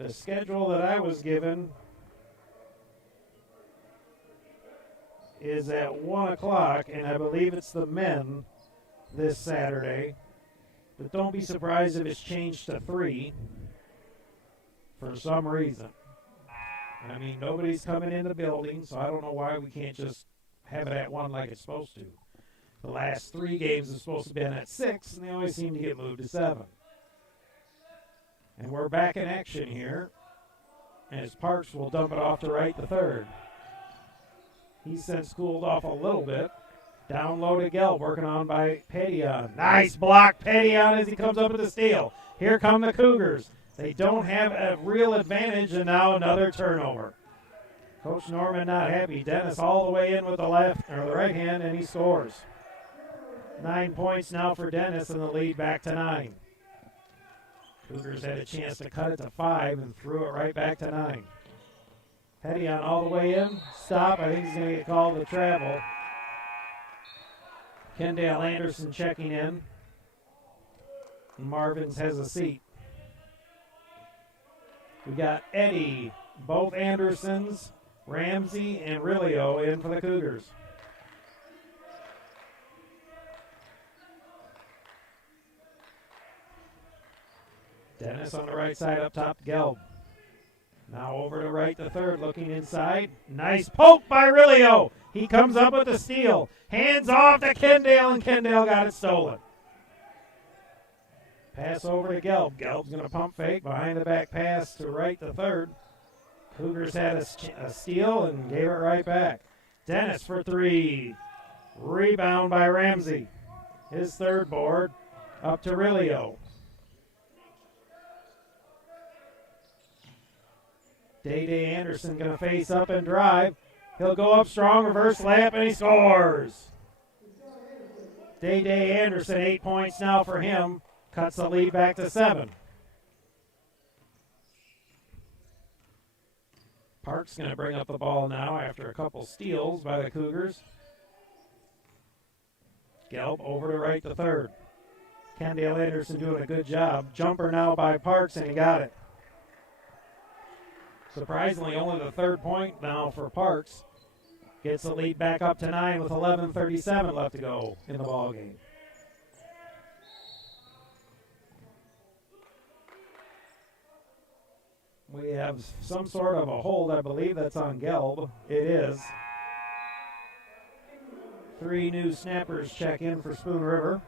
schedule that I was given is at 1 o'clock, and I believe it's the men this Saturday. But don't be surprised if it's changed to 3 for some reason. I mean, nobody's coming in the building, so I don't know why we can't just have it at 1 like it's supposed to. The last 3 games are supposed to have been at 6, and they always seem to get moved to 7. And we're back in action here, as Parks will dump it off to Wright the third. He's since cooled off a little bit. Down low to Gelb, working on by Pettion. Nice block, Pettion, as he comes up with the steal. Here come the Cougars. They don't have a real advantage, and now another turnover. Coach Norman not happy. Dennis all the way in with the left or the right hand, and he scores. 9 points now for Dennis, and the lead back to 9. Cougars had a chance to cut it to 5 and threw it right back to 9. Petty on all the way in. Stop. I think he's going to get called to travel. Kendall Anderson checking in. Marvin's has a seat. We got Eddie, both Andersons, Ramsey, and Rilio in for the Cougars. Dennis on the right side up top, Gelb. Now over to right, the third, looking inside. Nice poke by Rilio. He comes up with the steal. Hands off to Kendall, and Kendall got it stolen. Pass over to Gelb. Gelb's going to pump fake. Behind the back pass to right, the third. Cougars had a steal and gave it right back. Dennis for 3. Rebound by Ramsey. His third board. Up to Rilio. Day Anderson going to face up and drive. He'll go up strong, reverse layup, and he scores. Day Anderson, 8 points now for him. Cuts the lead back to 7. Park's going to bring up the ball now after a couple steals by the Cougars. Gelb over to right, the third. Kendall Anderson doing a good job. Jumper now by Parks, and he got it. Surprisingly, only the third point now for Parks. Gets the lead back up to 9 with 11:37 left to go in the ballgame. We have some sort of a hold, I believe that's on Gelb. It is. 3 new snappers check in for Spoon River.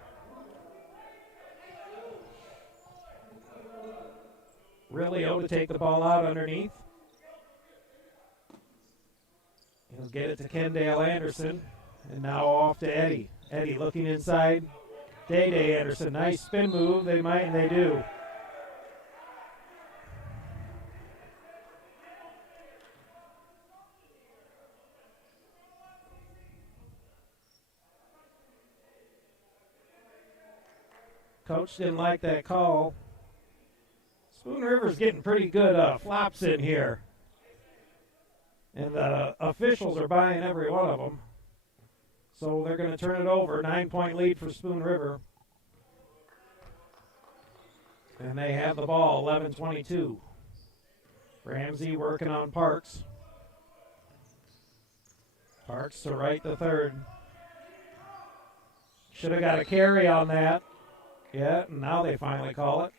Rilio to take the ball out underneath. He'll get it to Kendall Anderson. And now off to Eddie. Eddie looking inside. Day Anderson. Nice spin move. They might and they do. Coach didn't like that call. Spoon River's getting pretty good flops in here. And the officials are buying every one of them. So they're going to turn it over. 9-point lead for Spoon River. And they have the ball, 11:22. Ramsey working on Parks. Parks to right, the third. Should have got a carry on that. Yeah, and now they finally call it.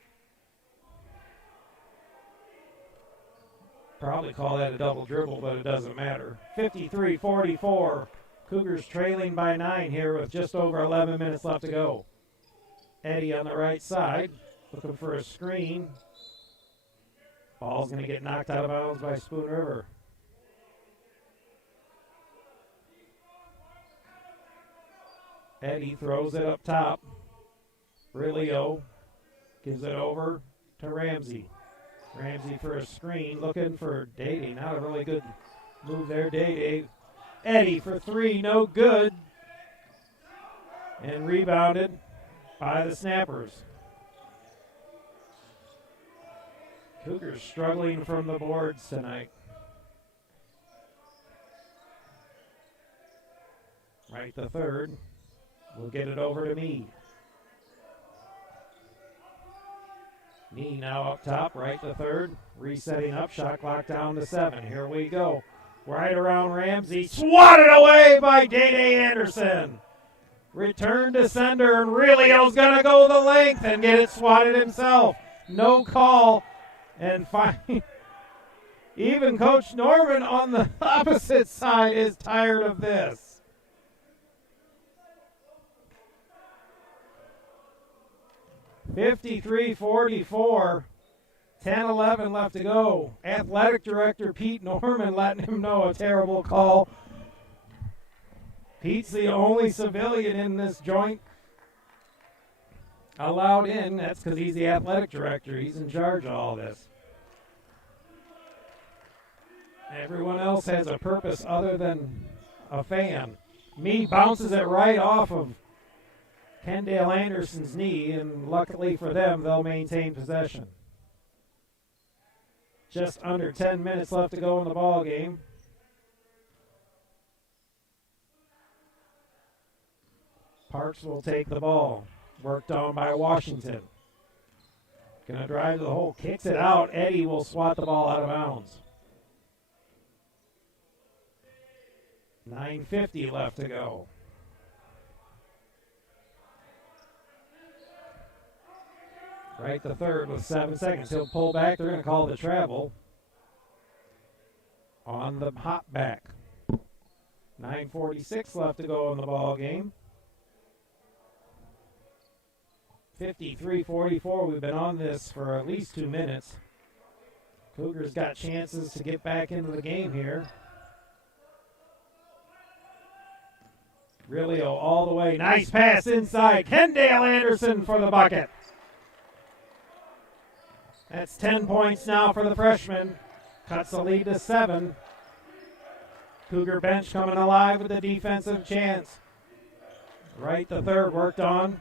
Probably call that a double dribble, but it doesn't matter. 53-44. Cougars trailing by 9 here with just over 11 minutes left to go. Eddie on the right side, looking for a screen. Ball's going to get knocked out of bounds by Spoon River. Eddie throws it up top. Rilio gives it over to Ramsey. Ramsey for a screen, looking for Day. Not a really good move there, Day. Eddie for 3, no good. And rebounded by the Snappers. Cougars struggling from the boards tonight. Right, the third. We'll get it over to Meade. Meade now up top, right, the third. Resetting up, shot clock down to 7. Here we go. Right around Ramsey. Swatted away by Day Anderson. Return to sender, and Rilio's going to go the length and get it swatted himself. No call. And even Coach Norman on the opposite side is tired of this. 53-44. 10-11 left to go. Athletic Director Pete Norman letting him know a terrible call. Pete's the only civilian in this joint allowed in. That's because he's the athletic director. He's in charge of all this. Everyone else has a purpose other than a fan. Meade bounces it right off of Kendall Anderson's knee, and luckily for them, they'll maintain possession. Just under 10 minutes left to go in the ball game. Parks will take the ball. Worked on by Washington. Gonna drive to the hole, kicks it out. Eddie will swat the ball out of bounds. 9:50 left to go. Right to third with 7 seconds. He'll pull back. They're going to call the travel on the hop back. 9:46 left to go in the ball game. 53-44. We've been on this for at least 2 minutes. Cougars got chances to get back into the game here. Rilio all the way. Nice pass inside. Kendall Anderson for the bucket. That's 10 points now for the freshman. Cuts the lead to 7. Cougar bench coming alive with the defensive chance. Right to third, worked on.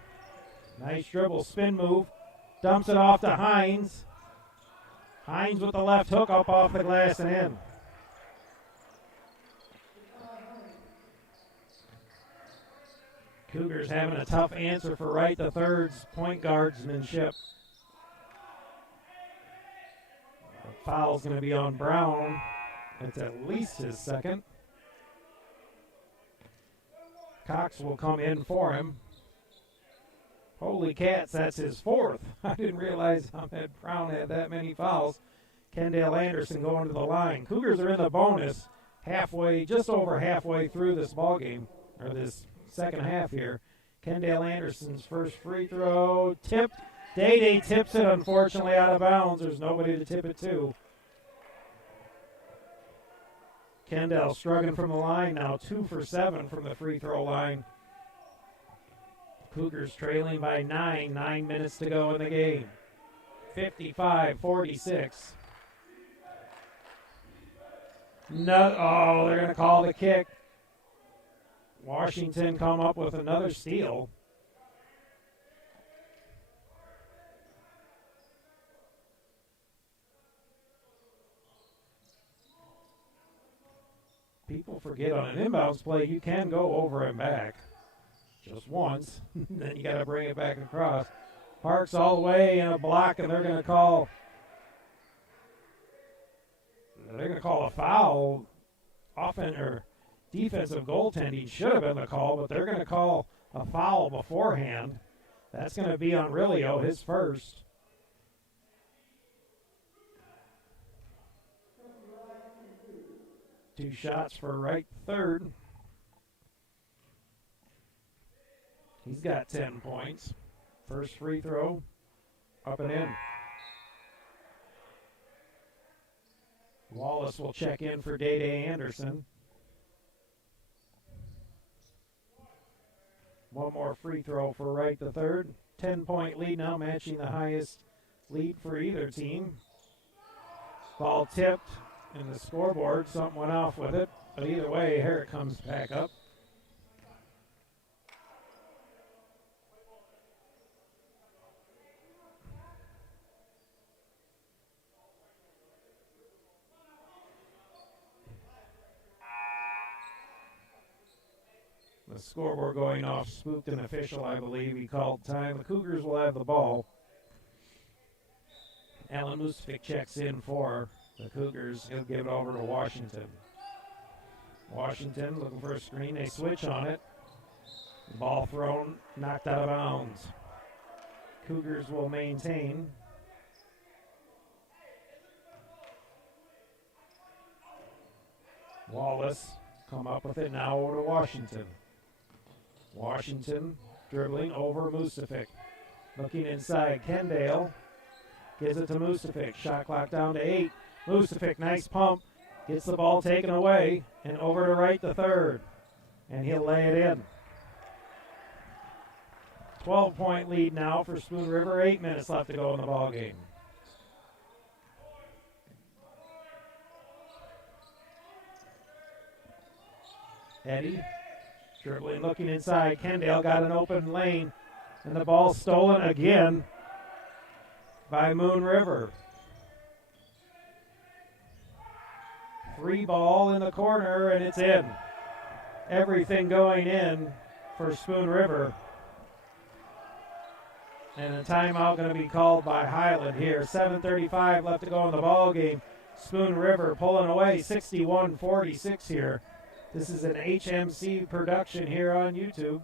Nice dribble, spin move. Dumps it off to Hines. Hines with the left hook up off the glass and in. Cougars having a tough answer for right to third's point guardsmanship. The foul's going to be on Brown. It's at least his second. Cox will come in for him. Holy cats, that's his fourth. I didn't realize Ahmed Brown had that many fouls. Kendall Anderson going to the line. Cougars are in the bonus halfway, just over halfway through this ball game, or this second half here. Kendall Anderson's first free throw, tipped. Day tips it, unfortunately, out of bounds. There's nobody to tip it to. Kendall struggling from the line now, 2 for 7 from the free throw line. Cougars trailing by 9, 9 minutes to go in the game. 55-46. No, oh, they're going to call the kick. Washington come up with another steal. People forget on an inbounds play, you can go over and back. Just once. Then you got to bring it back across. Parks all the way in a block, and they're going to call a foul. Or defensive goaltending should have been the call, but they're going to call a foul beforehand. That's going to be on Rilio, his first. Two shots for right third. He's got 10 points. First free throw, up and in. Wallace will check in for Day Anderson. One more free throw for right to third. 10-point lead now, matching the highest lead for either team. Ball tipped in the scoreboard. Something went off with it. But either way, here it comes back up. The scoreboard going off, spooked an official, I believe. He called time. The Cougars will have the ball. Alan Muskovic checks in for the Cougars. He'll give it over to Washington. Washington looking for a screen. They switch on it. Ball thrown, knocked out of bounds. Cougars will maintain. Wallace come up with it now over to Washington. Washington dribbling over Muskovic. Looking inside, Kendall gives it to Muskovic. Shot clock down to 8. Muskovic, nice pump. Gets the ball taken away and over to right to third. And he'll lay it in. 12-point lead now for Spoon River. 8 minutes left to go in the ball game. Eddie dribbling, looking inside. Kendall got an open lane, and the ball stolen again by Moon River. 3 ball in the corner, and it's in. Everything going in for Spoon River. And a timeout going to be called by Highland here. 7:35 left to go in the ball game. Spoon River pulling away 61-46 here. This is an HMC production here on YouTube.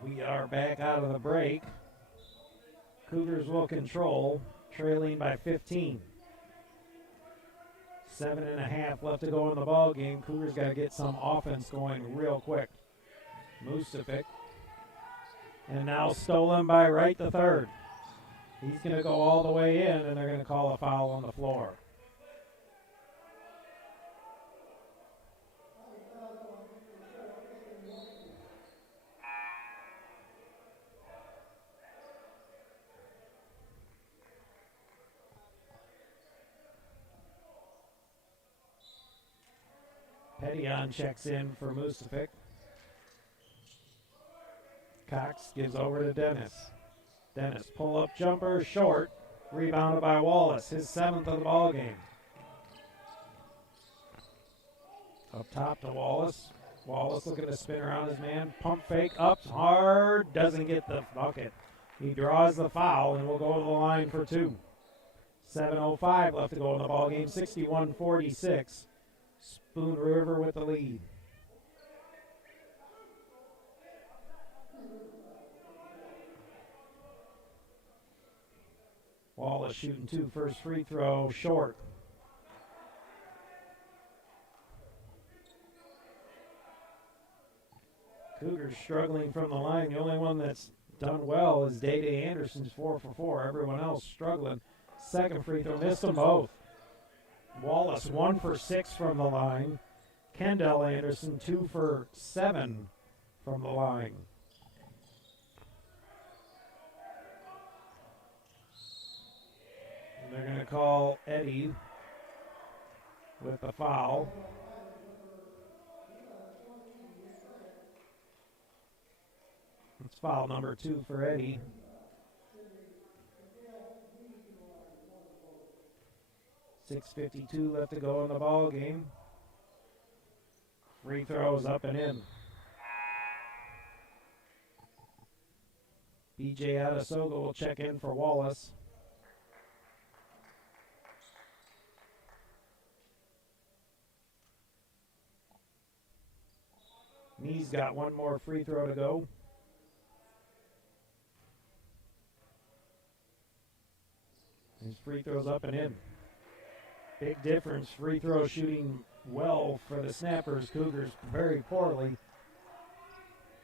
We are back out of the break. Cougars will control, trailing by 15. 7.5 left to go in the ball game. Cougars got to get some offense going real quick. Mustafic. And now stolen by Wright the third. He's going to go all the way in, and they're going to call a foul on the floor. Pettion checks in for Mustafic. Cox gives over to Dennis. Dennis pull-up jumper short, rebounded by Wallace, his 7th of the ball game. Up top to Wallace. Wallace looking to spin around his man. Pump fake up hard, doesn't get the bucket. He draws the foul and will go to the line for 2. 7:05 left to go in the ball game. 61-46. Spoon River with the lead. Wallace shooting 2, first free throw, short. Cougars struggling from the line. The only one that's done well is Day-Day Anderson's 4 for 4. Everyone else struggling. Second free throw, missed them both. Wallace 1 for 6 from the line. Kendall Anderson 2 for 7 from the line. And they're going to call Eddie with the foul. It's foul number 2 for Eddie. .652 left to go in the ball game. Free throws up and in. BJ Adesoga will check in for Wallace. He's got one more free throw to go. His free throws up and in. Big difference. Free throw shooting well for the Snappers. Cougars very poorly.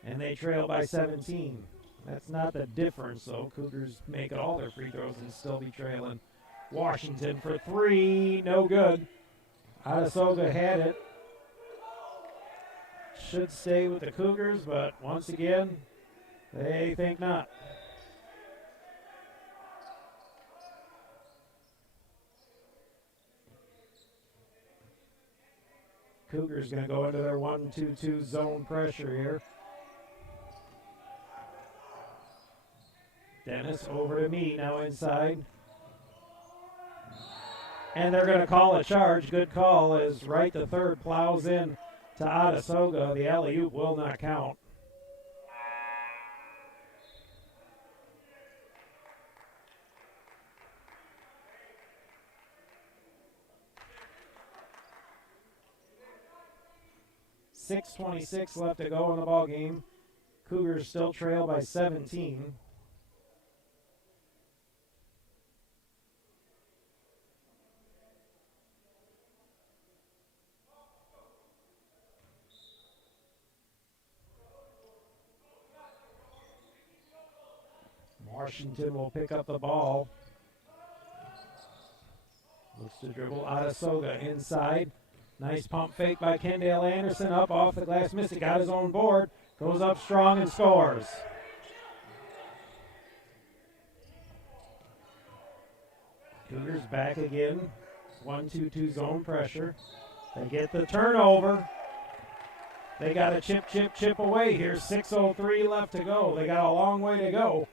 And they trail by 17. That's not the difference, though. Cougars make all their free throws and still be trailing. Washington for 3. No good. Adesoga had it. Should stay with the Cougars, but once again, they think not. Cougars going to go into their 1-2-2 zone pressure here. Dennis over to me now inside. And they're going to call a charge. Good call as right to third plows in to Adasoga. The alley-oop will not count. .6:26 left to go in the ball game. Cougars still trail by 17. Washington will pick up the ball. Looks to dribble Adasoga inside. Nice pump fake by Kendall Anderson. Up off the glass. Missed it. Got his own board. Goes up strong and scores. Cougars back again. 1-2-2 zone pressure. They get the turnover. They got a chip away here. 6:03 left to go. They got a long way to go.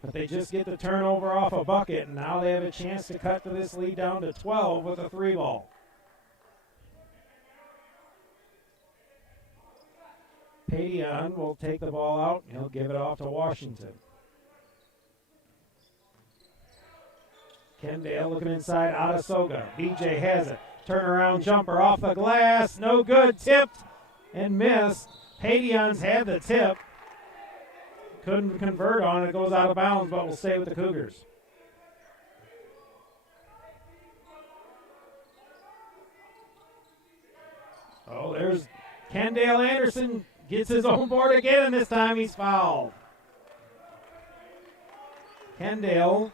But they just get the turnover off a bucket, and now they have a chance to cut to this lead down to 12 with a 3-ball. Padion will take the ball out. He'll give it off to Washington. Kendall looking inside. Adasoga. BJ has it. Turnaround jumper off the glass. No good. Tipped and missed. Padion's had the tip. Couldn't convert on it. It goes out of bounds, but will stay with the Cougars. Oh, there's Kendall Anderson. Gets his own board again, and this time he's fouled. Kendall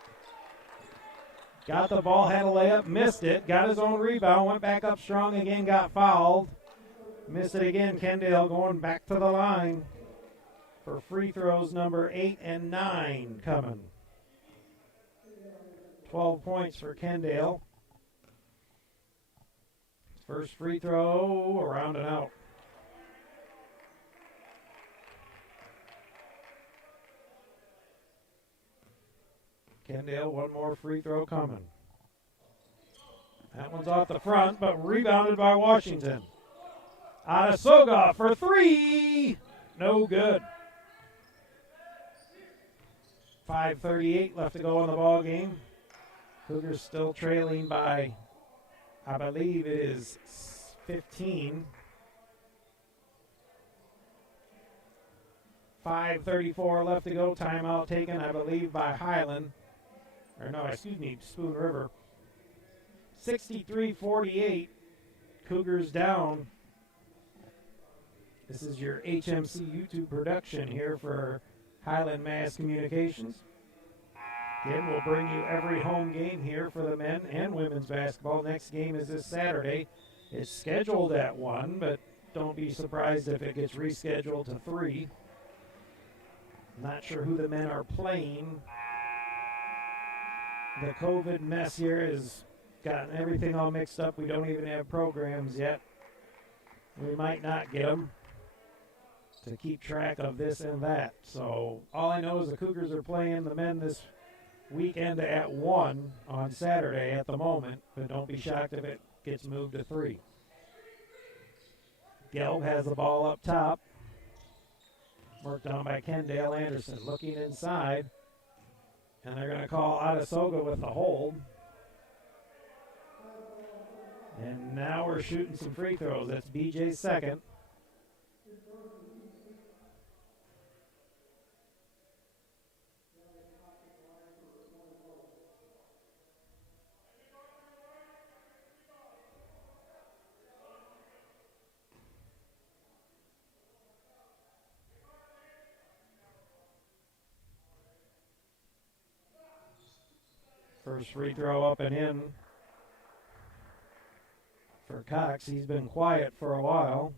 got the ball, had a layup, missed it, got his own rebound, went back up strong again, got fouled. Missed it again. Kendall going back to the line for free throws number 8 and 9 coming. 12 points for Kendall. First free throw around and out. Kendall, one more free throw coming. That one's off the front, but rebounded by Washington. Adasoga for 3. No good. 5:38 left to go in the ball game. Cougars still trailing by, I believe it is 15. 5:34 left to go. Timeout taken, I believe, by Highland. Or no, excuse me, Spoon River. 63-48. Cougars down. This is your HMC YouTube production here for Highland Mass Communications. Again, we'll bring you every home game here for the men and women's basketball. Next game is this Saturday. It's scheduled at 1, but don't be surprised if it gets rescheduled to 3. Not sure who the men are playing. The COVID mess here has gotten everything all mixed up. We don't even have programs yet. We might not get them to keep track of this and that. So all I know is the Cougars are playing the men this weekend at 1 on Saturday at the moment, but don't be shocked if it gets moved to 3. Gelb has the ball up top. Worked on by Kendall Anderson. Looking inside. And they're going to call Adasoga with the hold. And now we're shooting some free throws. That's BJ's second. First free throw up and in for Cox. He's been quiet for a while.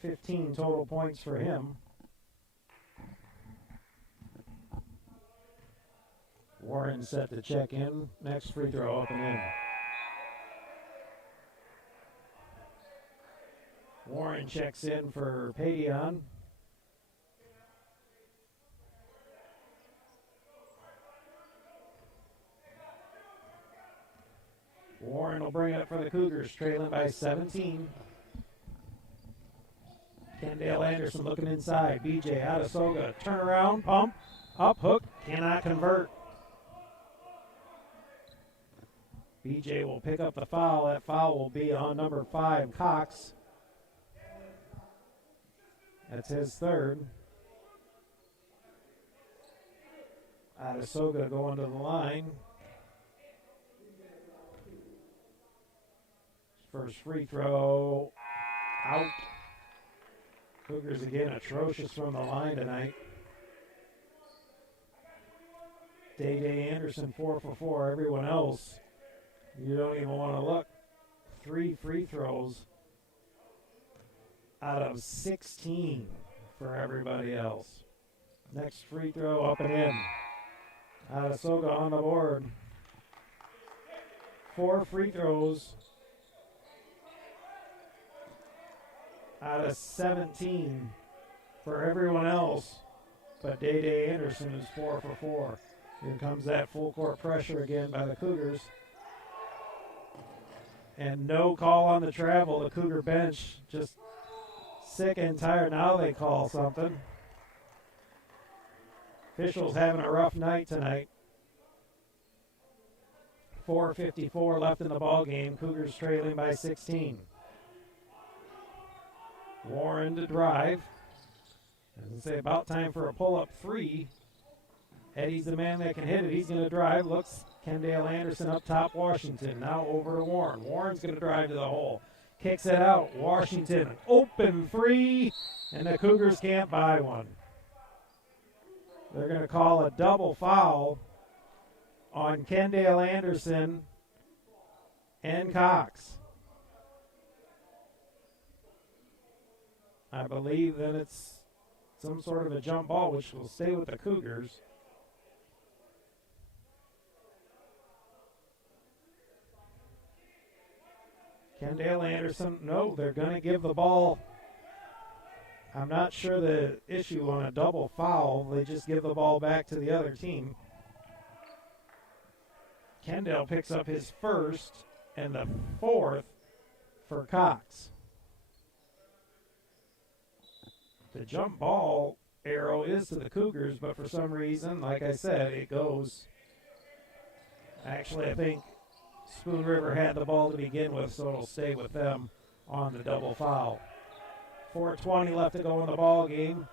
15 total points for him. Warren set to check in. Next free throw up and in. Warren checks in for Padion. Warren will bring it up for the Cougars, trailing by 17. Kendall Anderson looking inside. BJ Adesoga, turnaround, pump, up, hook, cannot convert. BJ will pick up the foul. That foul will be on number 5, Cox. That's his third. Adesoga going to the line. First free throw, out. Cougars again atrocious from the line tonight. Day Anderson 4 for 4. Everyone else, you don't even want to look. 3 free throws out of 16 for everybody else. Next free throw up and in. Adesoga on the board. 4 free throws out of 17 for everyone else, but Day Anderson is 4 for 4. Here comes that full court pressure again by the Cougars. And no call on the travel. The Cougar bench just sick and tired. Now they call something. Officials having a rough night tonight. 4:54 left in the ball game. Cougars trailing by 16. Warren to drive. As I say, about time for a pull-up 3. Eddie's the man that can hit it. He's going to drive. Looks Kendall Anderson up top. Washington now over to Warren. Warren's going to drive to the hole. Kicks it out. Washington open 3, and the Cougars can't buy one. They're going to call a double foul on Kendall Anderson and Cox. I believe that it's some sort of a jump ball, which will stay with the Cougars. Kendall Anderson, no, they're going to give the ball. I'm not sure the issue on a double foul. They just give the ball back to the other team. Kendall picks up his first and the 4th for Cox. The jump ball arrow is to the Cougars, but for some reason, like I said, it goes. Actually, I think Spoon River had the ball to begin with, so it'll stay with them on the double foul. 4:20 left to go in the ball game.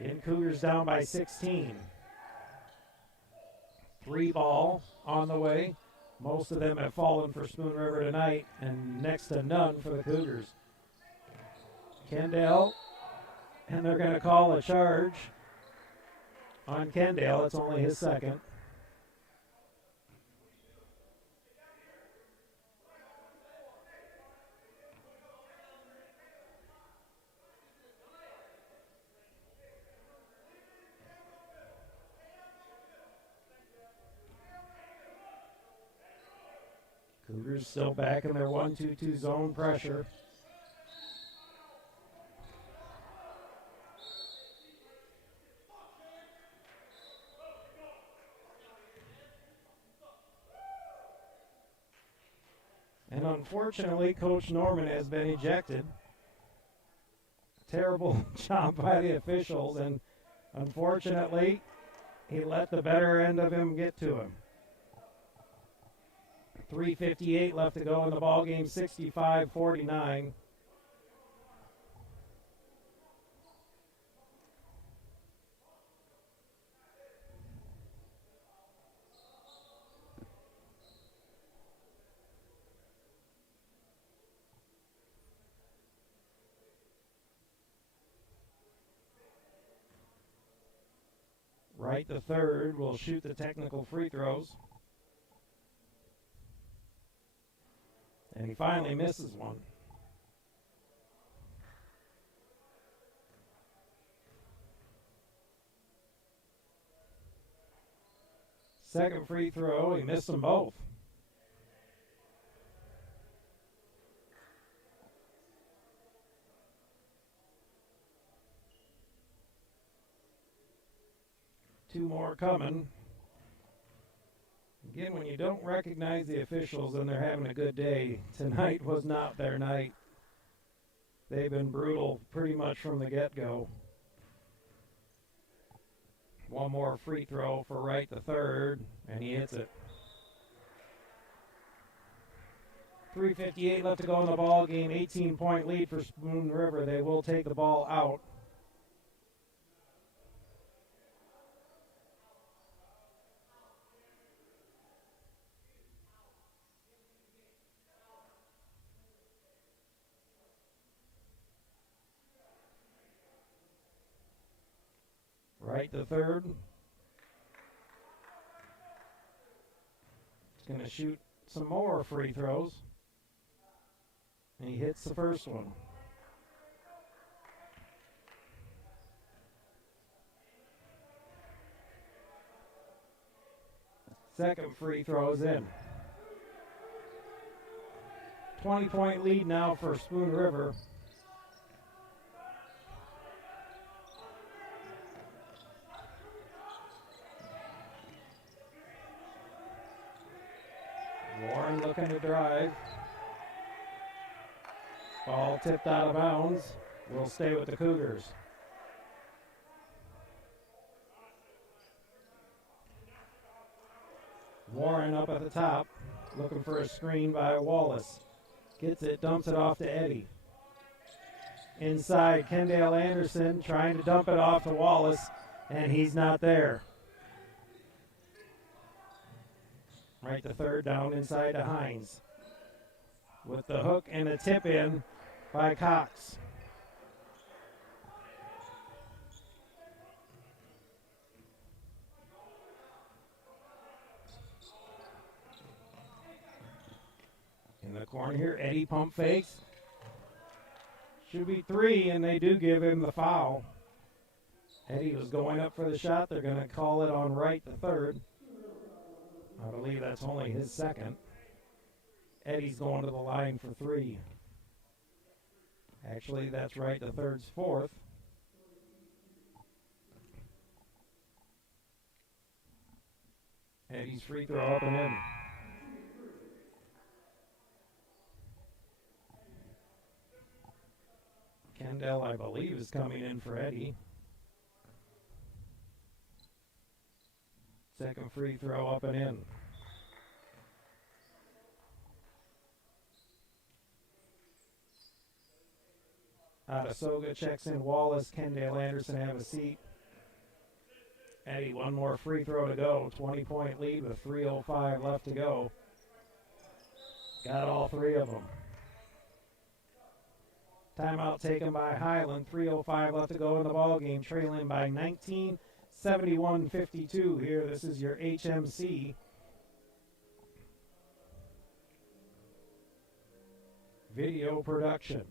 Again, Cougars down by 16. 3 ball on the way. Most of them have fallen for Spoon River tonight, and next to none for the Cougars. Kendall, and they're going to call a charge on Kendall. It's only his second. Cougars still back in their 1-2-2 zone pressure. And unfortunately, Coach Norman has been ejected. Terrible job by the officials, and unfortunately, he let the better end of him get to him. 3:58 left to go in the ball game, 65-49. Wright the third will shoot the technical free throws. And he finally misses one. Second free throw, he missed them both. Two more coming. Again, when you don't recognize the officials and they're having a good day, tonight was not their night. They've been brutal pretty much from the get-go. One more free throw for Wright the third, and he hits it. 3:58 left to go in the ball game. 18-point lead for Spoon River. They will take the ball out. Wright the third. He's going to shoot some more free throws. And he hits the first one. Second free throw is in. 20-point lead now for Spoon River. Warren looking to drive. Ball tipped out of bounds. Will stay with the Cougars. Warren up at the top, looking for a screen by Wallace. Gets it, dumps it off to Eddie. Inside, Kendall Anderson trying to dump it off to Wallace, and he's not there. Right, the third down inside to Hines. With the hook and a tip in by Cox. In the corner here, Eddie pump fakes. Should be three, and they do give him the foul. Eddie was going up for the shot. They're going to call it on Wright the third. I believe that's only his second. Eddie's going to the line for three. Actually, that's Wright the third's fourth. Eddie's free throw up and in. Kendall, I believe, is coming in for Eddie. Second free throw up and in. Adesoga checks in Wallace. Kendall Anderson have a seat. Eddie, one more free throw to go. 20-point lead with 3:05 left to go. Got all three of them. Timeout taken by Highland. 3:05 left to go in the ball game. Trailing by 19, 71-52 here. This is your HMC. Video production.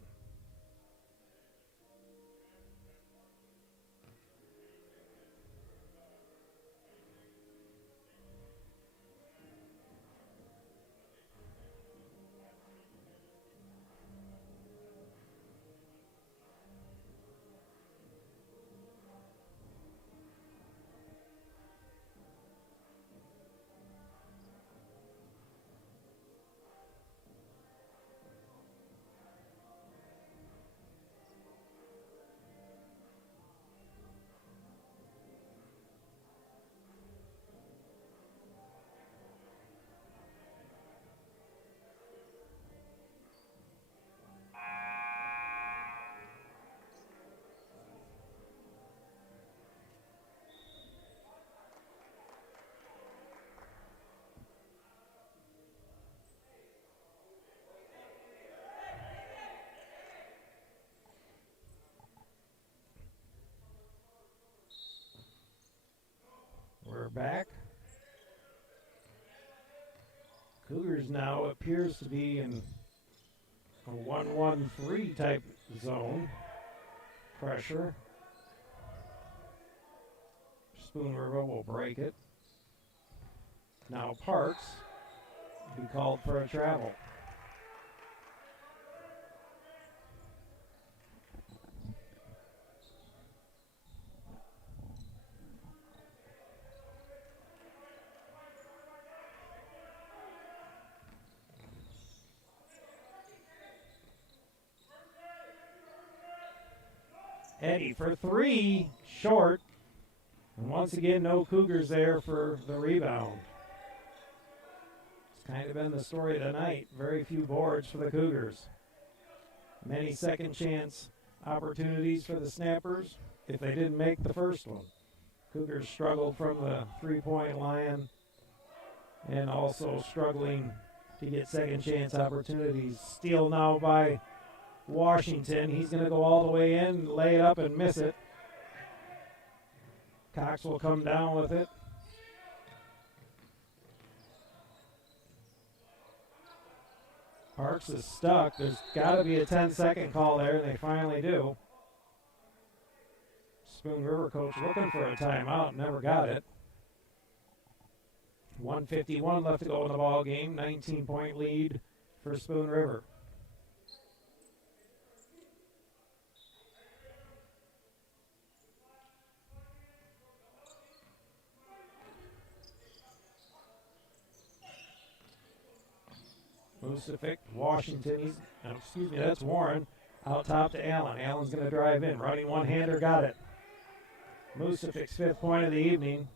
We're back. Cougars now appears to be in a 1-1-3 type zone. Pressure. Spoon River will break it. Now Parks will be called for a travel. Eddie for three, short. And once again, no Cougars there for the rebound. It's kind of been the story of the night. Very few boards for the Cougars. Many second chance opportunities for the Snappers if they didn't make the first one. Cougars struggled from the three-point line and also struggling to get second chance opportunities. Steal now by Washington. He's going to go all the way in, lay it up, and miss it. Cox will come down with it. Parks is stuck. There's got to be a 10-second call there, and they finally do. Spoon River coach looking for a timeout, never got it. 1:51 left to go in the ball game. 19-point lead for Spoon River. Musafic, Washington, that's Warren. Out top to Allen. Allen's going to drive in. Running one-hander, got it. Musafic's fifth point of the evening.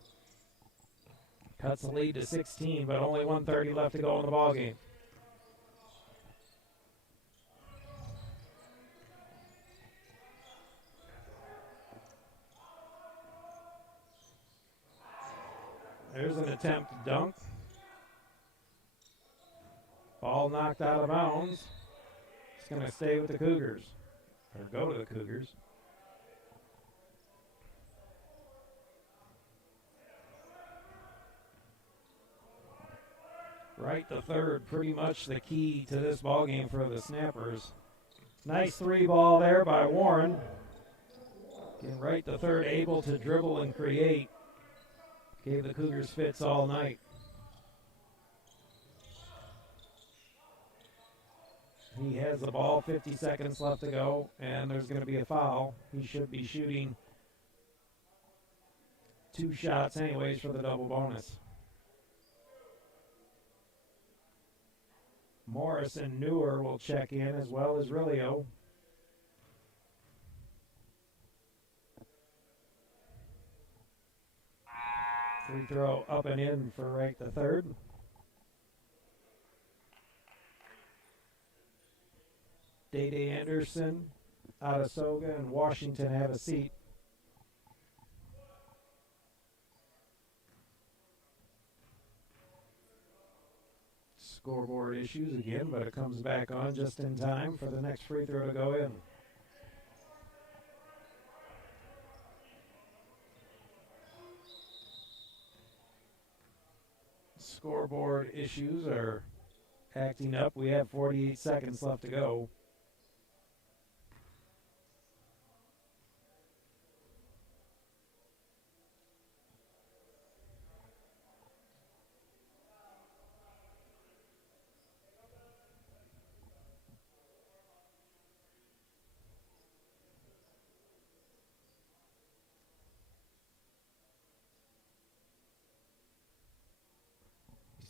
Cuts the lead to 16, but only 1:30 left to go in the ballgame. There's an attempt to dunk. Ball knocked out of bounds. It's going to stay with the Cougars, or go to the Cougars. Right to third, pretty much the key to this ballgame for the Snappers. Nice three ball there by Warren. Getting right to third, able to dribble and create. Gave the Cougars fits all night. He has the ball, 50 seconds left to go, and there's going to be a foul. He should be shooting 2 shots anyways for the double bonus. Morris and Newer will check in, as well as Rilio. Free throw up and in for right to third. Day Anderson, Adesoga, and Washington have a seat. Scoreboard issues again, but it comes back on just in time for the next free throw to go in. Scoreboard issues are acting up. We have 48 seconds left to go.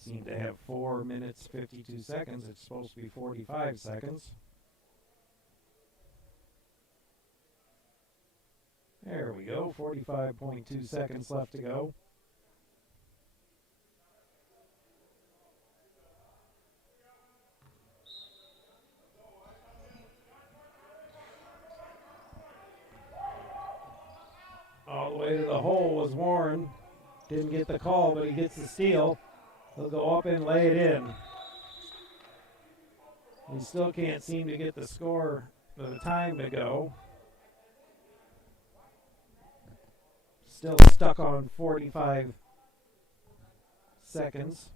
Seem to have 4 minutes, 52 seconds. It's supposed to be 45 seconds. There we go, 45.2 seconds left to go. All the way to the hole was Warren. Didn't get the call, but he gets the steal. He'll go up and lay it in. He still can't seem to get the score, the time to go. Still stuck on 45 seconds.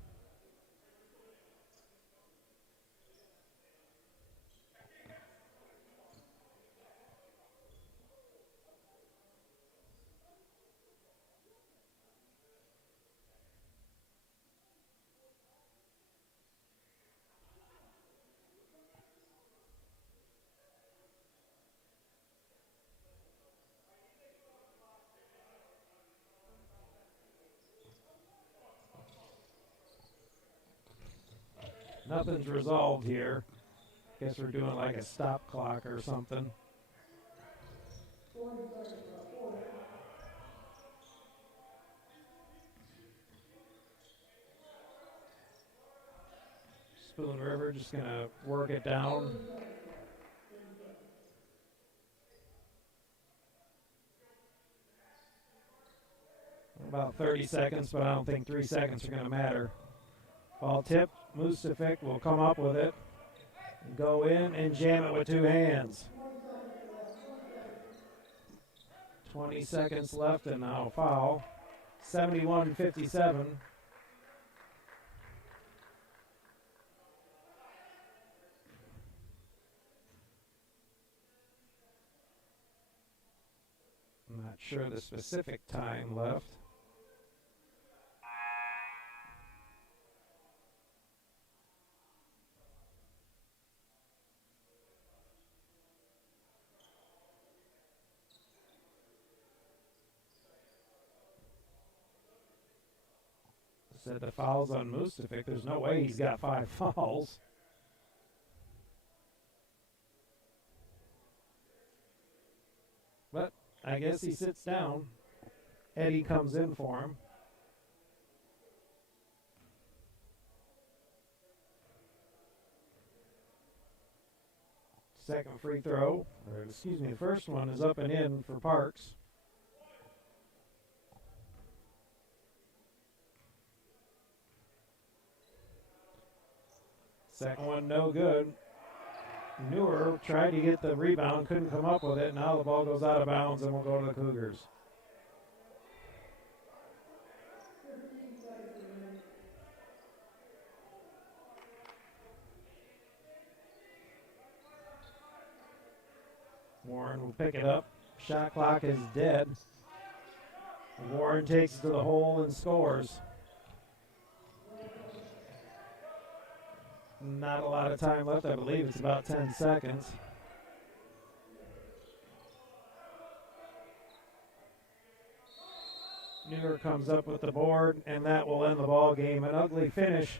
Nothing's resolved here. Guess we're doing like a stop clock or something. 4 Spoon River just going to work it down. About 30 seconds, but I don't think 3 seconds are going to matter. Ball tipped. Mustafic will come up with it, go in and jam it with 2 hands. 20 seconds left and now foul. 71-57. I'm not sure the specific time left. Said the foul's on Mustafic. There's no way he's got 5 fouls. But I guess he sits down. Eddie comes in for him. Second free throw, or excuse me, the first one is up and in for Parks. Second one, no good. Newer tried to get the rebound, couldn't come up with it. Now the ball goes out of bounds and will go to the Cougars. Warren will pick it up. Shot clock is dead. Warren takes it to the hole and scores. Not a lot of time left. I believe it's about 10 seconds. Newer comes up with the board, and that will end the ball game. An ugly finish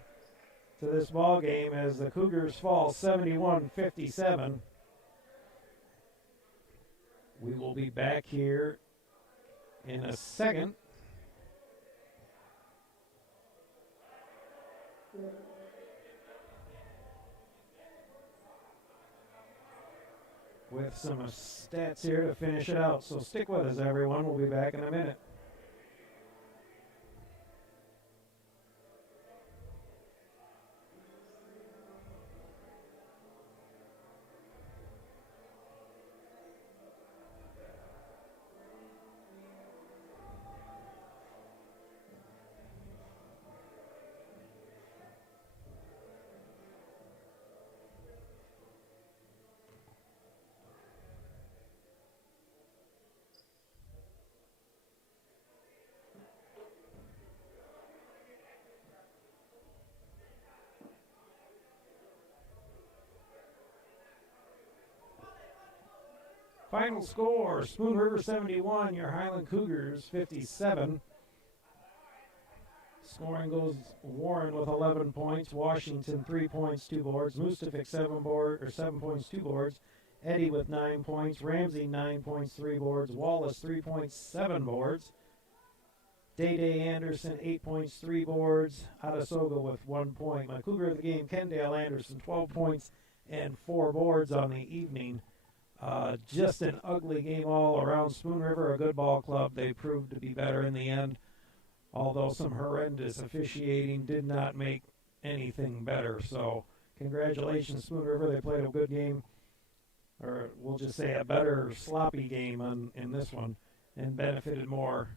to this ball game as the Cougars fall 71-57. We will be back here in a second. With some stats here to finish it out. So stick with us, everyone. We'll be back in a minute. Final score, Spoon River 71, your Highland Cougars 57. Scoring goes Warren with 11 points, Washington 3 points, 2 boards, Mustafic 7 points, 2 boards, Eddie with 9 points, Ramsey 9 points, 3 boards, Wallace 3 points, 7 boards, Day Anderson 8 points, 3 boards, Adasoga with 1 point. My Cougar of the game, Kendall Anderson 12 points and 4 boards on the evening. Just an ugly game all around. Spoon River, a good ball club. They proved to be better in the end, although some horrendous officiating did not make anything better. So congratulations, Spoon River. They played a good game, or we'll just say a better sloppy game in this one, and benefited more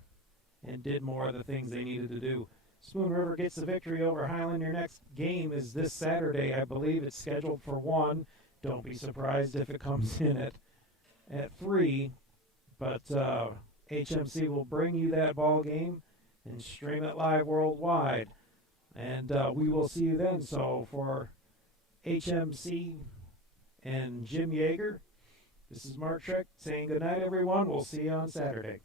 and did more of the things they needed to do. Spoon River gets the victory over Highland. Your next game is this Saturday. I believe it's scheduled for 1. Don't be surprised if it comes in at 3. But HMC will bring you that ball game and stream it live worldwide. And we will see you then. So for HMC and Jim Yeager, this is Mark Schreck saying good night, everyone. We'll see you on Saturday.